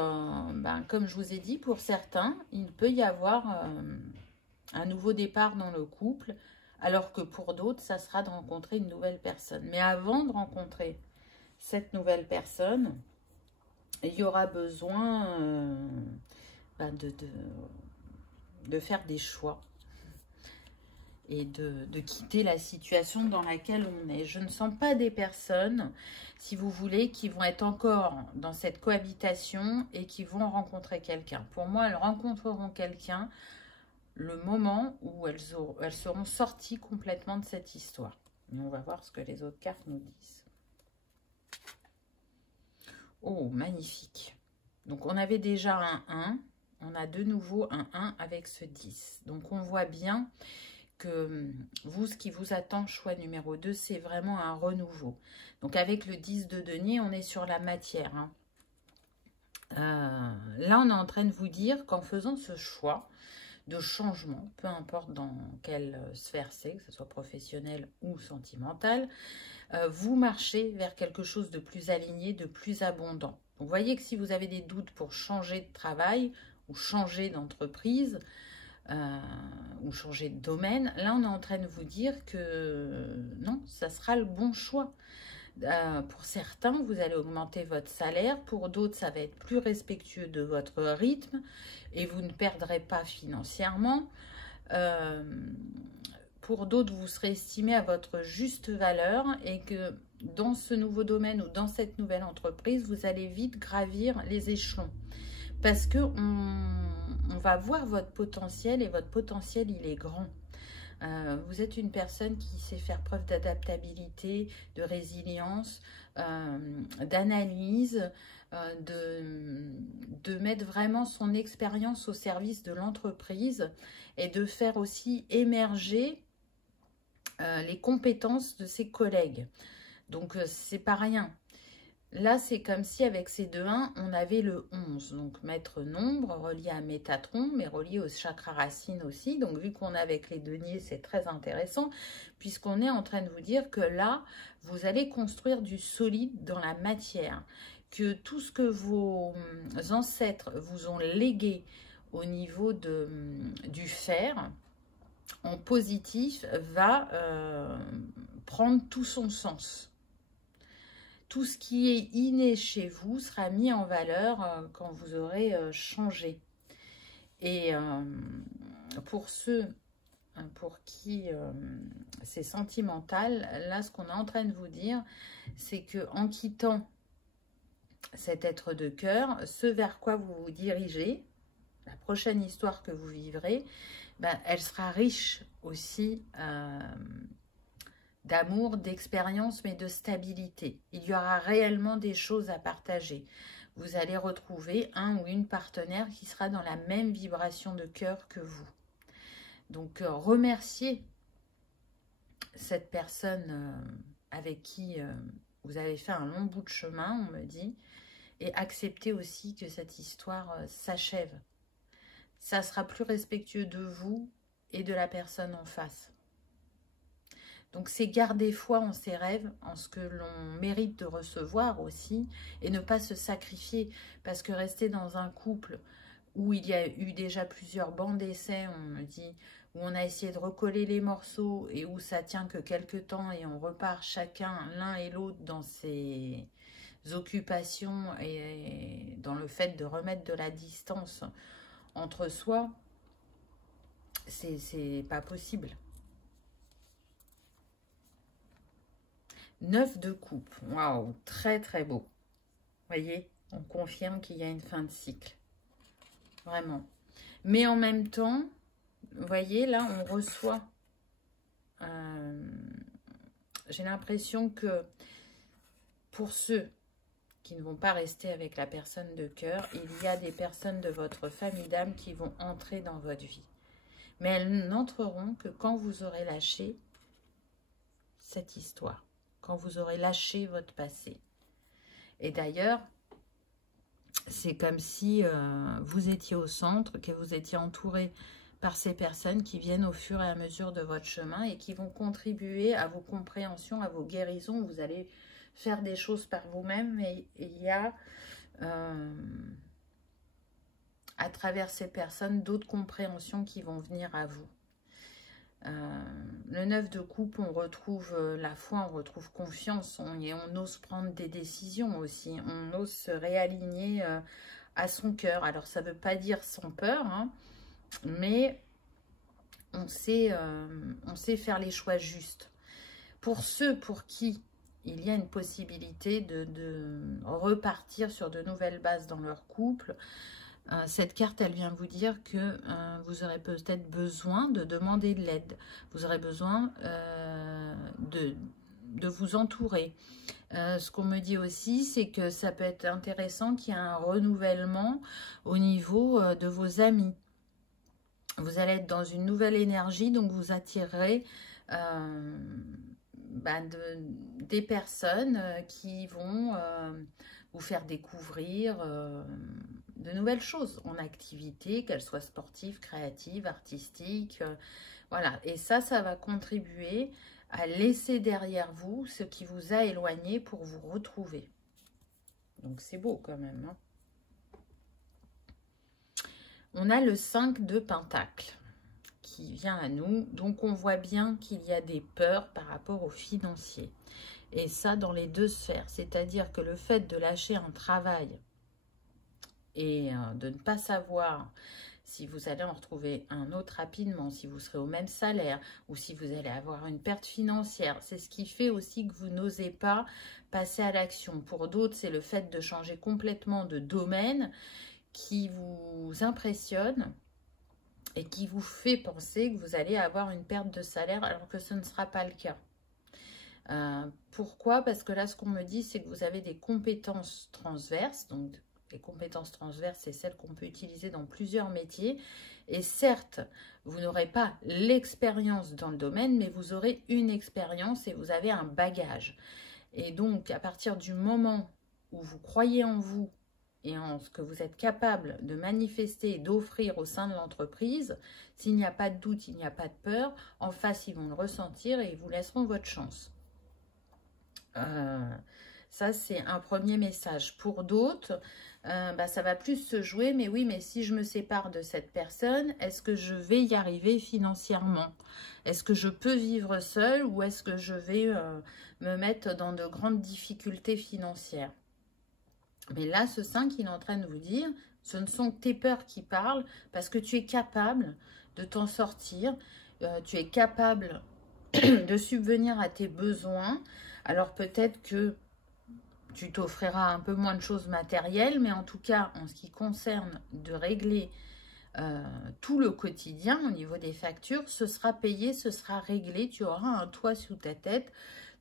comme je vous ai dit, pour certains, il peut y avoir un nouveau départ dans le couple, alors que pour d'autres, ça sera de rencontrer une nouvelle personne. Mais avant de rencontrer cette nouvelle personne, il y aura besoin de faire des choix et de quitter la situation dans laquelle on est. Je ne sens pas des personnes, si vous voulez, qui vont être encore dans cette cohabitation et qui vont rencontrer quelqu'un. Pour moi, elles rencontreront quelqu'un le moment où elles seront sorties complètement de cette histoire. Et on va voir ce que les autres cartes nous disent. Oh, magnifique. Donc, on avait déjà un 1. On a de nouveau un 1 avec ce 10. Donc, on voit bien que vous, ce qui vous attend, choix numéro 2, c'est vraiment un renouveau. Donc, avec le 10 de denier, on est sur la matière. Hein. Là, on est en train de vous dire qu'en faisant ce choix de changement, peu importe dans quelle sphère c'est, que ce soit professionnel ou sentimental, vous marchez vers quelque chose de plus aligné, de plus abondant. Vous voyez que si vous avez des doutes pour changer de travail ou changer d'entreprise ou changer de domaine, là on est en train de vous dire que non, ça sera le bon choix. Pour certains, vous allez augmenter votre salaire. Pour d'autres, ça va être plus respectueux de votre rythme et vous ne perdrez pas financièrement. Pour d'autres, vous serez estimé à votre juste valeur et que dans ce nouveau domaine ou dans cette nouvelle entreprise, vous allez vite gravir les échelons. Parce que on va voir votre potentiel et votre potentiel, il est grand. Vous êtes une personne qui sait faire preuve d'adaptabilité, de résilience, d'analyse, de mettre vraiment son expérience au service de l'entreprise et de faire aussi émerger les compétences de ses collègues. Donc, c'est pas rien. Là, c'est comme si avec ces deux 1, on avait le 11. Donc, maître nombre, relié à Métatron, mais relié au chakra racine aussi. Donc, vu qu'on est avec les deniers, c'est très intéressant, puisqu'on est en train de vous dire que là, vous allez construire du solide dans la matière. Que tout ce que vos ancêtres vous ont légué au niveau du fer, en positif, va prendre tout son sens. Tout ce qui est inné chez vous sera mis en valeur quand vous aurez changé. Et pour ceux pour qui c'est sentimental, là, ce qu'on est en train de vous dire, c'est que en quittant cet être de cœur, ce vers quoi vous vous dirigez, la prochaine histoire que vous vivrez, ben, elle sera riche aussi d'amour, d'expérience, mais de stabilité. Il y aura réellement des choses à partager. Vous allez retrouver un ou une partenaire qui sera dans la même vibration de cœur que vous. Donc, remerciez cette personne avec qui vous avez fait un long bout de chemin, on me dit, et acceptez aussi que cette histoire s'achève. Ça sera plus respectueux de vous et de la personne en face. Donc, c'est garder foi en ses rêves, en ce que l'on mérite de recevoir aussi, et ne pas se sacrifier. Parce que rester dans un couple où il y a eu déjà plusieurs bancs d'essai, on me dit, où on a essayé de recoller les morceaux et où ça tient que quelques temps et on repart chacun, l'un et l'autre, dans ses occupations et dans le fait de remettre de la distance entre soi, c'est pas possible. 9 de coupe, waouh, très très beau. Voyez, on confirme qu'il y a une fin de cycle. vraiment. Mais en même temps, vous voyez, là, on reçoit... j'ai l'impression que pour ceux qui ne vont pas rester avec la personne de cœur, il y a des personnes de votre famille d'âme qui vont entrer dans votre vie. Mais elles n'entreront que quand vous aurez lâché cette histoire, quand vous aurez lâché votre passé. Et d'ailleurs, c'est comme si vous étiez au centre, que vous étiez entouré par ces personnes qui viennent au fur et à mesure de votre chemin et qui vont contribuer à vos compréhensions, à vos guérisons. Vous allez faire des choses par vous-même, mais il y a à travers ces personnes d'autres compréhensions qui vont venir à vous. Le 9 de coupe, on retrouve la foi, on retrouve confiance, on ose prendre des décisions aussi, on ose se réaligner à son cœur. Alors ça ne veut pas dire sans peur, hein, mais on sait faire les choix justes. Pour ceux pour qui il y a une possibilité de repartir sur de nouvelles bases dans leur couple, cette carte, elle vient vous dire que vous aurez peut-être besoin de demander de l'aide. Vous aurez besoin de vous entourer. Ce qu'on me dit aussi, c'est que ça peut être intéressant qu'il y ait un renouvellement au niveau de vos amis. Vous allez être dans une nouvelle énergie, donc vous attirerez des personnes qui vont vous faire découvrir de nouvelles choses en activité, qu'elles soient sportives, créatives, artistiques. Voilà, et ça va contribuer à laisser derrière vous ce qui vous a éloigné pour vous retrouver. Donc c'est beau quand même, hein. On a le 5 de Pentacle qui vient à nous. Donc, on voit bien qu'il y a des peurs par rapport au financier. Et ça, dans les deux sphères. C'est-à-dire que le fait de lâcher un travail et de ne pas savoir si vous allez en retrouver un autre rapidement, si vous serez au même salaire ou si vous allez avoir une perte financière, c'est ce qui fait aussi que vous n'osez pas passer à l'action. Pour d'autres, c'est le fait de changer complètement de domaine qui vous impressionne et qui vous fait penser que vous allez avoir une perte de salaire alors que ce ne sera pas le cas. Pourquoi? Parce que là, ce qu'on me dit, c'est que vous avez des compétences transverses. Donc, les compétences transverses, c'est celles qu'on peut utiliser dans plusieurs métiers. Et certes, vous n'aurez pas l'expérience dans le domaine, mais vous aurez une expérience et vous avez un bagage. Et donc, à partir du moment où vous croyez en vous, et en ce que vous êtes capable de manifester et d'offrir au sein de l'entreprise, s'il n'y a pas de doute, il n'y a pas de peur, en face, ils vont le ressentir et ils vous laisseront votre chance. Ça, c'est un premier message. Pour d'autres, ça va plus se jouer, mais oui, mais si je me sépare de cette personne, est-ce que je vais y arriver financièrement? Est-ce que je peux vivre seule ou est-ce que je vais me mettre dans de grandes difficultés financières? Mais là, ce 5, il est en train de vous dire, ce ne sont que tes peurs qui parlent parce que tu es capable de t'en sortir, tu es capable de subvenir à tes besoins. Alors peut-être que tu t'offriras un peu moins de choses matérielles, mais en tout cas, en ce qui concerne de régler tout le quotidien au niveau des factures, ce sera payé, ce sera réglé, tu auras un toit sous ta tête,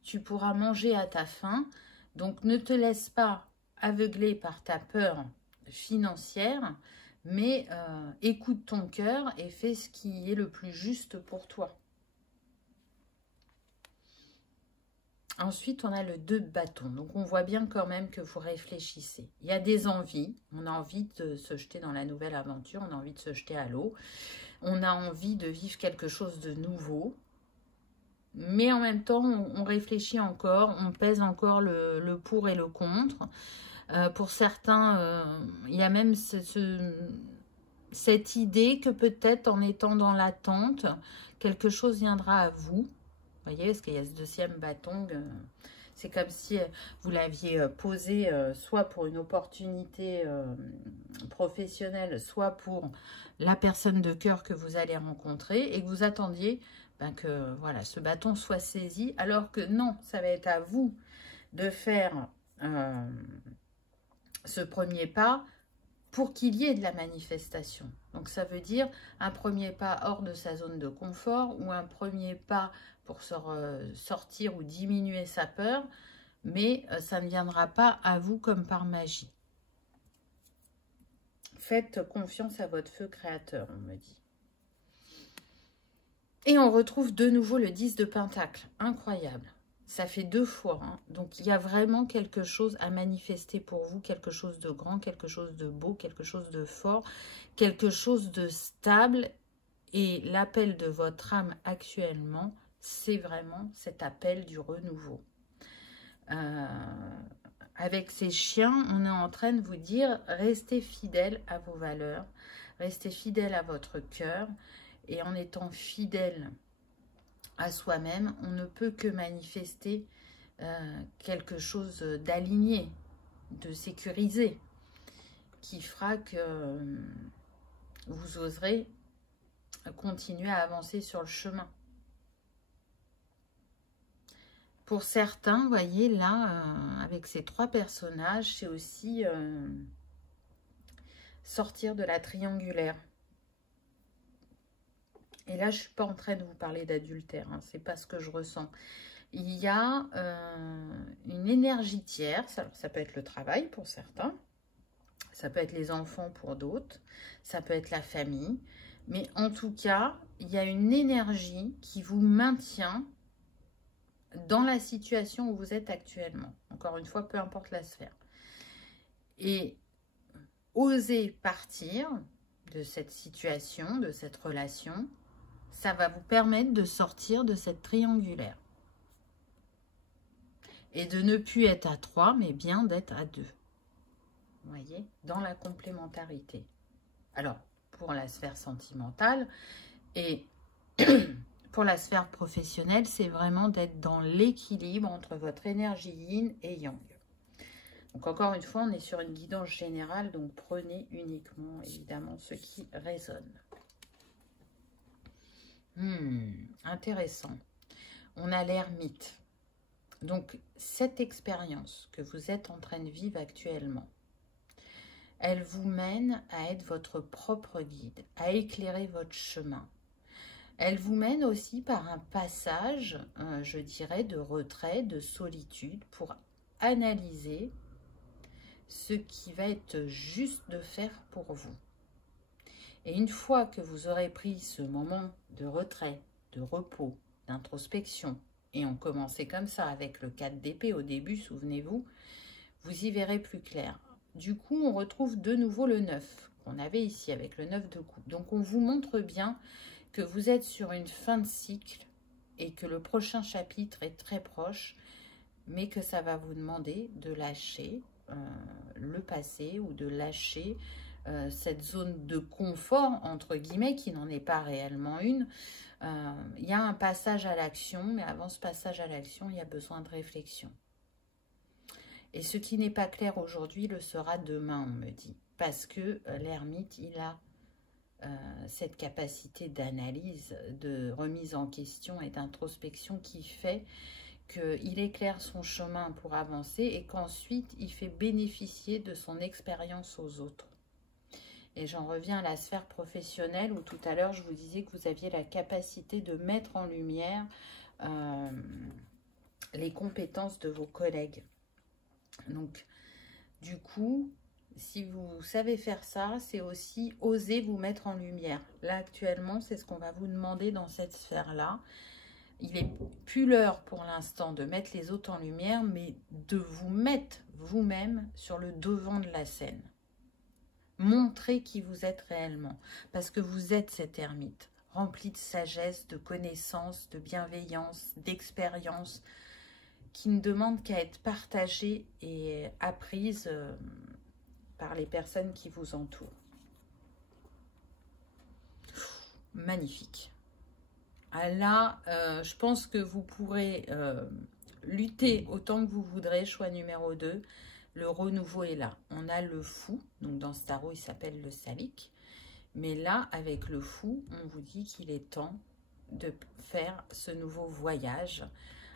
tu pourras manger à ta faim. Donc ne te laisse pas aveuglé par ta peur financière, mais écoute ton cœur et fais ce qui est le plus juste pour toi. Ensuite, on a le 2 de bâton. Donc, on voit bien quand même que vous réfléchissez. Il y a des envies. On a envie de se jeter dans la nouvelle aventure. On a envie de se jeter à l'eau. On a envie de vivre quelque chose de nouveau. Mais en même temps, on réfléchit encore. On pèse encore le pour et le contre. Pour certains, il y a même cette idée que peut-être en étant dans l'attente, quelque chose viendra à vous. Vous voyez, parce qu'il y a ce 2e bâton, c'est comme si vous l'aviez posé soit pour une opportunité professionnelle, soit pour la personne de cœur que vous allez rencontrer et que vous attendiez que voilà, ce bâton soit saisi, alors que non, ça va être à vous de faire ce premier pas pour qu'il y ait de la manifestation. Donc ça veut dire un premier pas hors de sa zone de confort ou un premier pas pour sortir ou diminuer sa peur, mais ça ne viendra pas à vous comme par magie. Faites confiance à votre feu créateur, on me dit. Et on retrouve de nouveau le 10 de Pentacle. Incroyable. Ça fait 2 fois. Hein. Donc, il y a vraiment quelque chose à manifester pour vous. Quelque chose de grand, quelque chose de beau, quelque chose de fort, quelque chose de stable. Et l'appel de votre âme actuellement, c'est vraiment cet appel du renouveau. Avec ces chiens, on est en train de vous dire, restez fidèle à vos valeurs, restez fidèle à votre cœur. Et en étant fidèle à soi-même, on ne peut que manifester quelque chose d'aligné, de sécurisé, qui fera que vous oserez continuer à avancer sur le chemin. Pour certains, vous voyez là, avec ces 3 personnages, c'est aussi sortir de la triangulaire. Et là, je ne suis pas en train de vous parler d'adultère, hein, c'est pas ce que je ressens. Il y a une énergie tierce, alors ça peut être le travail pour certains, ça peut être les enfants pour d'autres, ça peut être la famille, mais en tout cas, il y a une énergie qui vous maintient dans la situation où vous êtes actuellement. Encore une fois, peu importe la sphère. Et oser partir de cette situation, de cette relation, ça va vous permettre de sortir de cette triangulaire. Et de ne plus être à 3, mais bien d'être à 2. Vous voyez, dans la complémentarité. Alors, pour la sphère sentimentale et pour la sphère professionnelle, c'est vraiment d'être dans l'équilibre entre votre énergie yin et yang. Donc, encore une fois, on est sur une guidance générale, donc prenez uniquement, évidemment, ce qui résonne. Intéressant. On a l'ermite. Donc, cette expérience que vous êtes en train de vivre actuellement, elle vous mène à être votre propre guide, à éclairer votre chemin. Elle vous mène aussi par un passage, je dirais, de retrait, de solitude, pour analyser ce qui va être juste de faire pour vous. Et une fois que vous aurez pris ce moment de retrait, de repos, d'introspection, et on commençait comme ça avec le 4 d'épée au début, souvenez-vous, vous y verrez plus clair. Du coup, on retrouve de nouveau le 9 qu'on avait ici avec le 9 de coupe. Donc, on vous montre bien que vous êtes sur une fin de cycle et que le prochain chapitre est très proche, mais que ça va vous demander de lâcher le passé ou de lâcher cette zone de confort, entre guillemets, qui n'en est pas réellement une. Il y a un passage à l'action, mais avant ce passage à l'action, il y a besoin de réflexion. Et ce qui n'est pas clair aujourd'hui le sera demain, on me dit. Parce que l'ermite, il a cette capacité d'analyse, de remise en question et d'introspection qui fait qu'il éclaire son chemin pour avancer et qu'ensuite, il fait bénéficier de son expérience aux autres. Et j'en reviens à la sphère professionnelle où tout à l'heure, je vous disais que vous aviez la capacité de mettre en lumière les compétences de vos collègues. Donc, du coup, si vous savez faire ça, c'est aussi oser vous mettre en lumière. Là, actuellement, c'est ce qu'on va vous demander dans cette sphère-là. Il n'est plus l'heure pour l'instant de mettre les autres en lumière, mais de vous mettre vous-même sur le devant de la scène. Montrez qui vous êtes réellement, parce que vous êtes cet ermite, rempli de sagesse, de connaissances, de bienveillance, d'expérience, qui ne demande qu'à être partagée et apprise par les personnes qui vous entourent. Magnifique. Là, je pense que vous pourrez lutter autant que vous voudrez. Choix numéro 2, le renouveau est là. On a le fou, donc dans ce tarot, il s'appelle le salic. Mais là, avec le fou, on vous dit qu'il est temps de faire ce nouveau voyage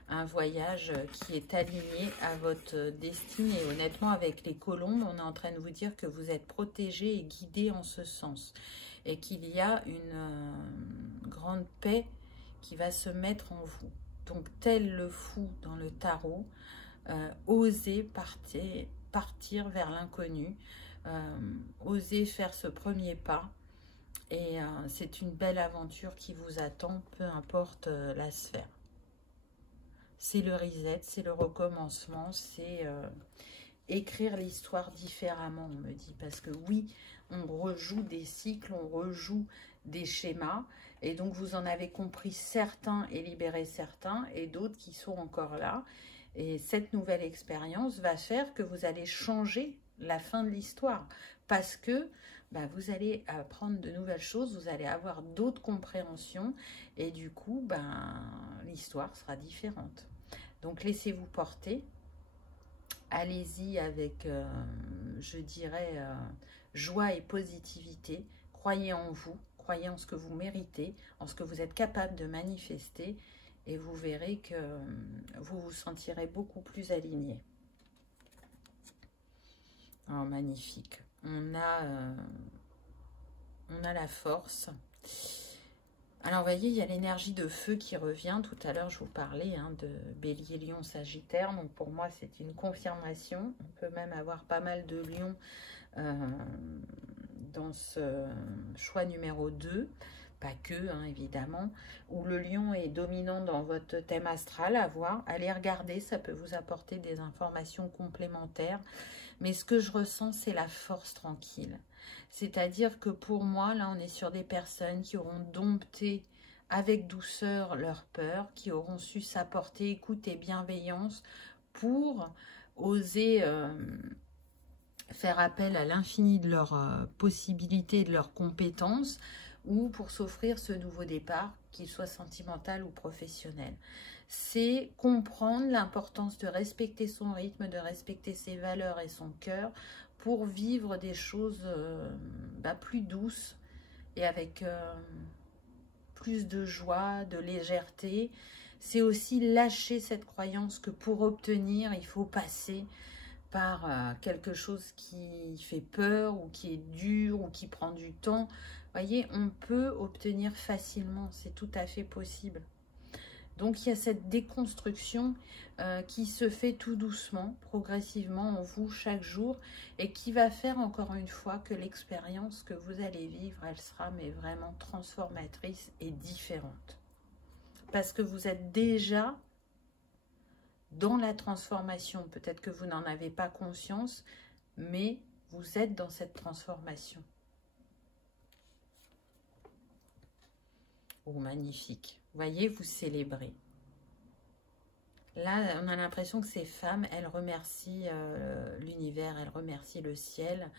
un voyage qui est aligné à votre destinée. Et honnêtement, avec les colombes, on est en train de vous dire que vous êtes protégé et guidé en ce sens. Et qu'il y a une grande paix qui va se mettre en vous. Donc, tel le fou dans le tarot, osez partir vers l'inconnu, osez faire ce premier pas. Et c'est une belle aventure qui vous attend, peu importe la sphère. C'est le reset, c'est le recommencement, c'est écrire l'histoire différemment, on me dit. Parce que oui, on rejoue des cycles, on rejoue des schémas. Et donc, vous en avez compris certains et libéré certains, et d'autres qui sont encore là. Et cette nouvelle expérience va faire que vous allez changer la fin de l'histoire. Parce que vous allez apprendre de nouvelles choses, vous allez avoir d'autres compréhensions. Et du coup, l'histoire sera différente. Donc, laissez-vous porter. Allez-y avec, je dirais, joie et positivité. Croyez en vous, croyez en ce que vous méritez, en ce que vous êtes capable de manifester. Et vous verrez que vous vous sentirez beaucoup plus aligné. Oh, magnifique. On a la force. Alors, vous voyez, il y a l'énergie de feu qui revient. Tout à l'heure, je vous parlais de Bélier, Lion, Sagittaire. Donc, pour moi, c'est une confirmation. On peut même avoir pas mal de lions dans ce choix numéro 2. Pas que, évidemment. Où le lion est dominant dans votre thème astral, à voir. Allez regarder, ça peut vous apporter des informations complémentaires. Mais ce que je ressens, c'est la force tranquille. C'est-à-dire que pour moi, là, on est sur des personnes qui auront dompté avec douceur leur peur, qui auront su s'apporter écoute et bienveillance pour oser faire appel à l'infini de leurs possibilités, de leurs compétences, ou pour s'offrir ce nouveau départ, qu'il soit sentimental ou professionnel. C'est comprendre l'importance de respecter son rythme, de respecter ses valeurs et son cœur pour vivre des choses plus douces et avec plus de joie, de légèreté. C'est aussi lâcher cette croyance que pour obtenir, il faut passer par quelque chose qui fait peur ou qui est dur ou qui prend du temps. Vous voyez, on peut obtenir facilement, c'est tout à fait possible. Donc, il y a cette déconstruction qui se fait tout doucement, progressivement en vous chaque jour et qui va faire encore une fois que l'expérience que vous allez vivre, elle sera mais vraiment transformatrice et différente. Parce que vous êtes déjà dans la transformation. Peut-être que vous n'en avez pas conscience, mais vous êtes dans cette transformation. Oh, magnifique. Vous voyez, vous célébrez. Là, on a l'impression que ces femmes, elles remercient l'univers, elles remercient le ciel.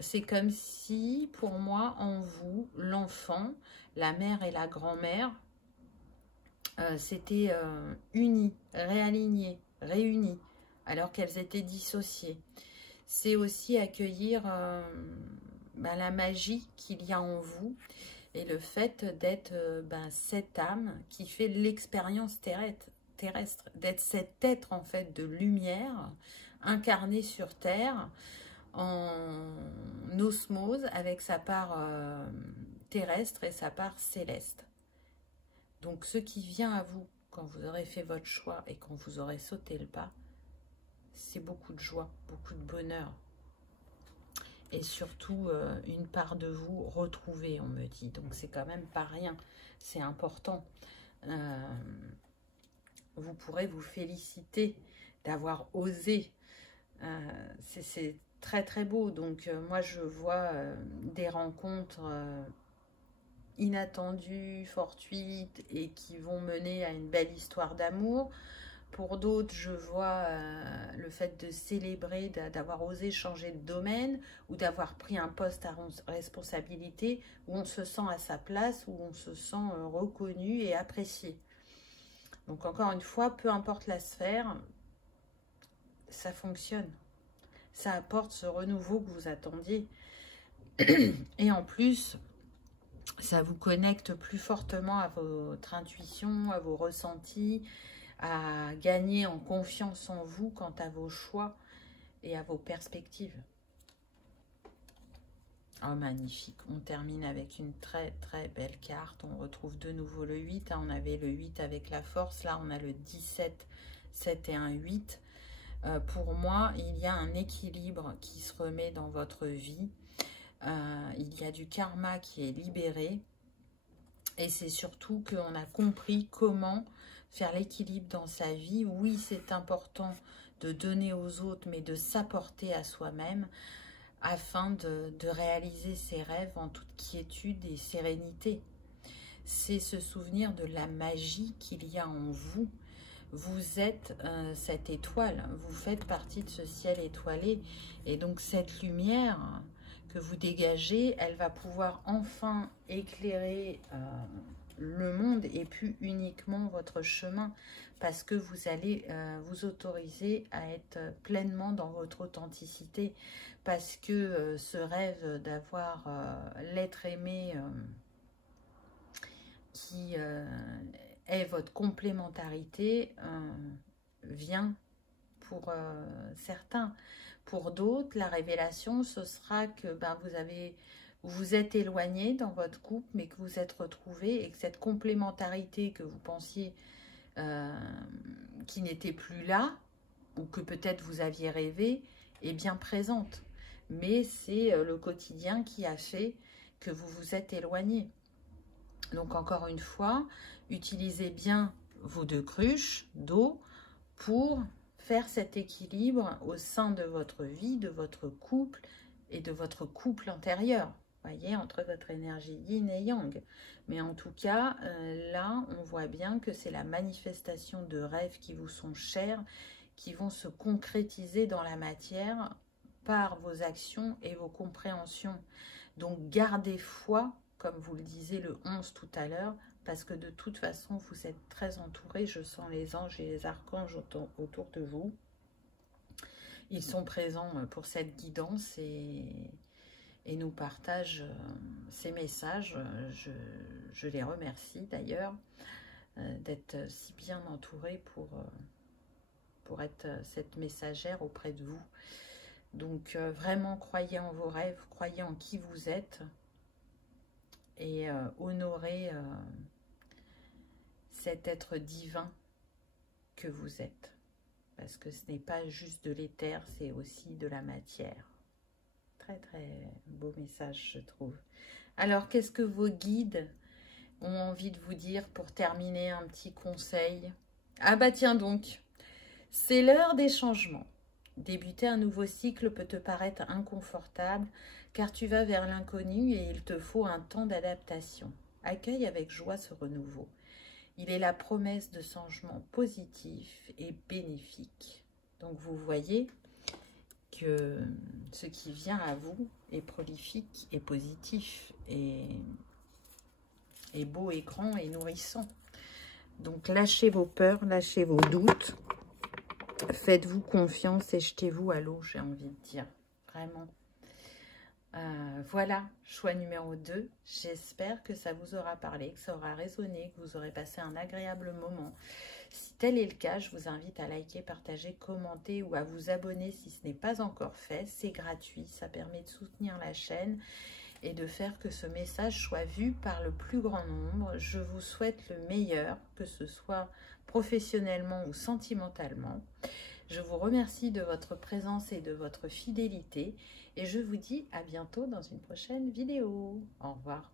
C'est comme si, pour moi, en vous, l'enfant, la mère et la grand-mère, s'étaient unies, réalignées, réunies, alors qu'elles étaient dissociées. C'est aussi accueillir la magie qu'il y a en vous, et le fait d'être cette âme qui fait l'expérience terrestre, d'être cet être en fait de lumière incarné sur Terre en osmose avec sa part terrestre et sa part céleste. Donc ce qui vient à vous quand vous aurez fait votre choix et quand vous aurez sauté le pas, c'est beaucoup de joie, beaucoup de bonheur. Et surtout, une part de vous retrouvée, on me dit. Donc, c'est quand même pas rien. C'est important. Vous pourrez vous féliciter d'avoir osé. C'est très, très beau. Donc, moi, je vois des rencontres inattendues, fortuites et qui vont mener à une belle histoire d'amour. Pour d'autres, je vois le fait de célébrer, d'avoir osé changer de domaine ou d'avoir pris un poste à responsabilité où on se sent à sa place, où on se sent reconnu et apprécié. Donc encore une fois, peu importe la sphère, ça fonctionne. Ça apporte ce renouveau que vous attendiez. Et en plus, Ça vous connecte plus fortement à votre intuition, à vos ressentis, à gagner en confiance en vous quant à vos choix et à vos perspectives. Oh, magnifique. On termine avec une très très belle carte. On retrouve de nouveau le 8. On avait le 8 avec la force. Là, on a le 17, 7 et un 8. Pour moi, il y a un équilibre qui se remet dans votre vie. Il y a du karma qui est libéré. Et c'est surtout qu'on a compris comment faire l'équilibre dans sa vie. Oui, c'est important de donner aux autres, mais de s'apporter à soi-même afin de réaliser ses rêves en toute quiétude et sérénité. C'est se souvenir de la magie qu'il y a en vous. Vous êtes cette étoile, vous faites partie de ce ciel étoilé. Et donc cette lumière que vous dégagez, elle va pouvoir enfin éclairer le monde et plus uniquement votre chemin, parce que vous allez vous autoriser à être pleinement dans votre authenticité, parce que ce rêve d'avoir l'être aimé qui est votre complémentarité vient pour certains. Pour d'autres, la révélation, ce sera que vous vous êtes éloigné dans votre couple, mais que vous êtes retrouvé et que cette complémentarité que vous pensiez qui n'était plus là, ou que peut-être vous aviez rêvé, est bien présente. Mais c'est le quotidien qui a fait que vous vous êtes éloigné. Donc encore une fois, utilisez bien vos 2 cruches d'eau pour faire cet équilibre au sein de votre vie, de votre couple et de votre couple intérieur. Voyez, entre votre énergie yin et yang. Mais en tout cas, là, on voit bien que c'est la manifestation de rêves qui vous sont chers, qui vont se concrétiser dans la matière par vos actions et vos compréhensions. Donc, gardez foi, comme vous le disiez le 11 tout à l'heure, parce que de toute façon, vous êtes très entourés. Je sens les anges et les archanges autour de vous. Ils sont présents pour cette guidance et nous partagent ces messages. Je les remercie d'ailleurs d'être si bien entourés pour être cette messagère auprès de vous. Donc vraiment, croyez en vos rêves, croyez en qui vous êtes et honorez cet être divin que vous êtes. Parce que ce n'est pas juste de l'éther, c'est aussi de la matière. Très très beau message, je trouve. Alors, qu'est-ce que vos guides ont envie de vous dire pour terminer? Un petit conseil. Ah bah tiens donc, c'est l'heure des changements. Débuter un nouveau cycle peut te paraître inconfortable car tu vas vers l'inconnu et il te faut un temps d'adaptation. Accueille avec joie ce renouveau. Il est la promesse de changements positifs et bénéfiques. Donc vous voyez que ce qui vient à vous est prolifique et positif et beau et grand et nourrissant. Donc lâchez vos peurs, lâchez vos doutes. Faites-vous confiance et jetez-vous à l'eau, j'ai envie de dire. Vraiment. Voilà, choix numéro 2. J'espère que ça vous aura parlé, que ça aura résonné, que vous aurez passé un agréable moment. Si tel est le cas, je vous invite à liker, partager, commenter ou à vous abonner si ce n'est pas encore fait. C'est gratuit, ça permet de soutenir la chaîne et de faire que ce message soit vu par le plus grand nombre. Je vous souhaite le meilleur, que ce soit professionnellement ou sentimentalement. Je vous remercie de votre présence et de votre fidélité et je vous dis à bientôt dans une prochaine vidéo. Au revoir.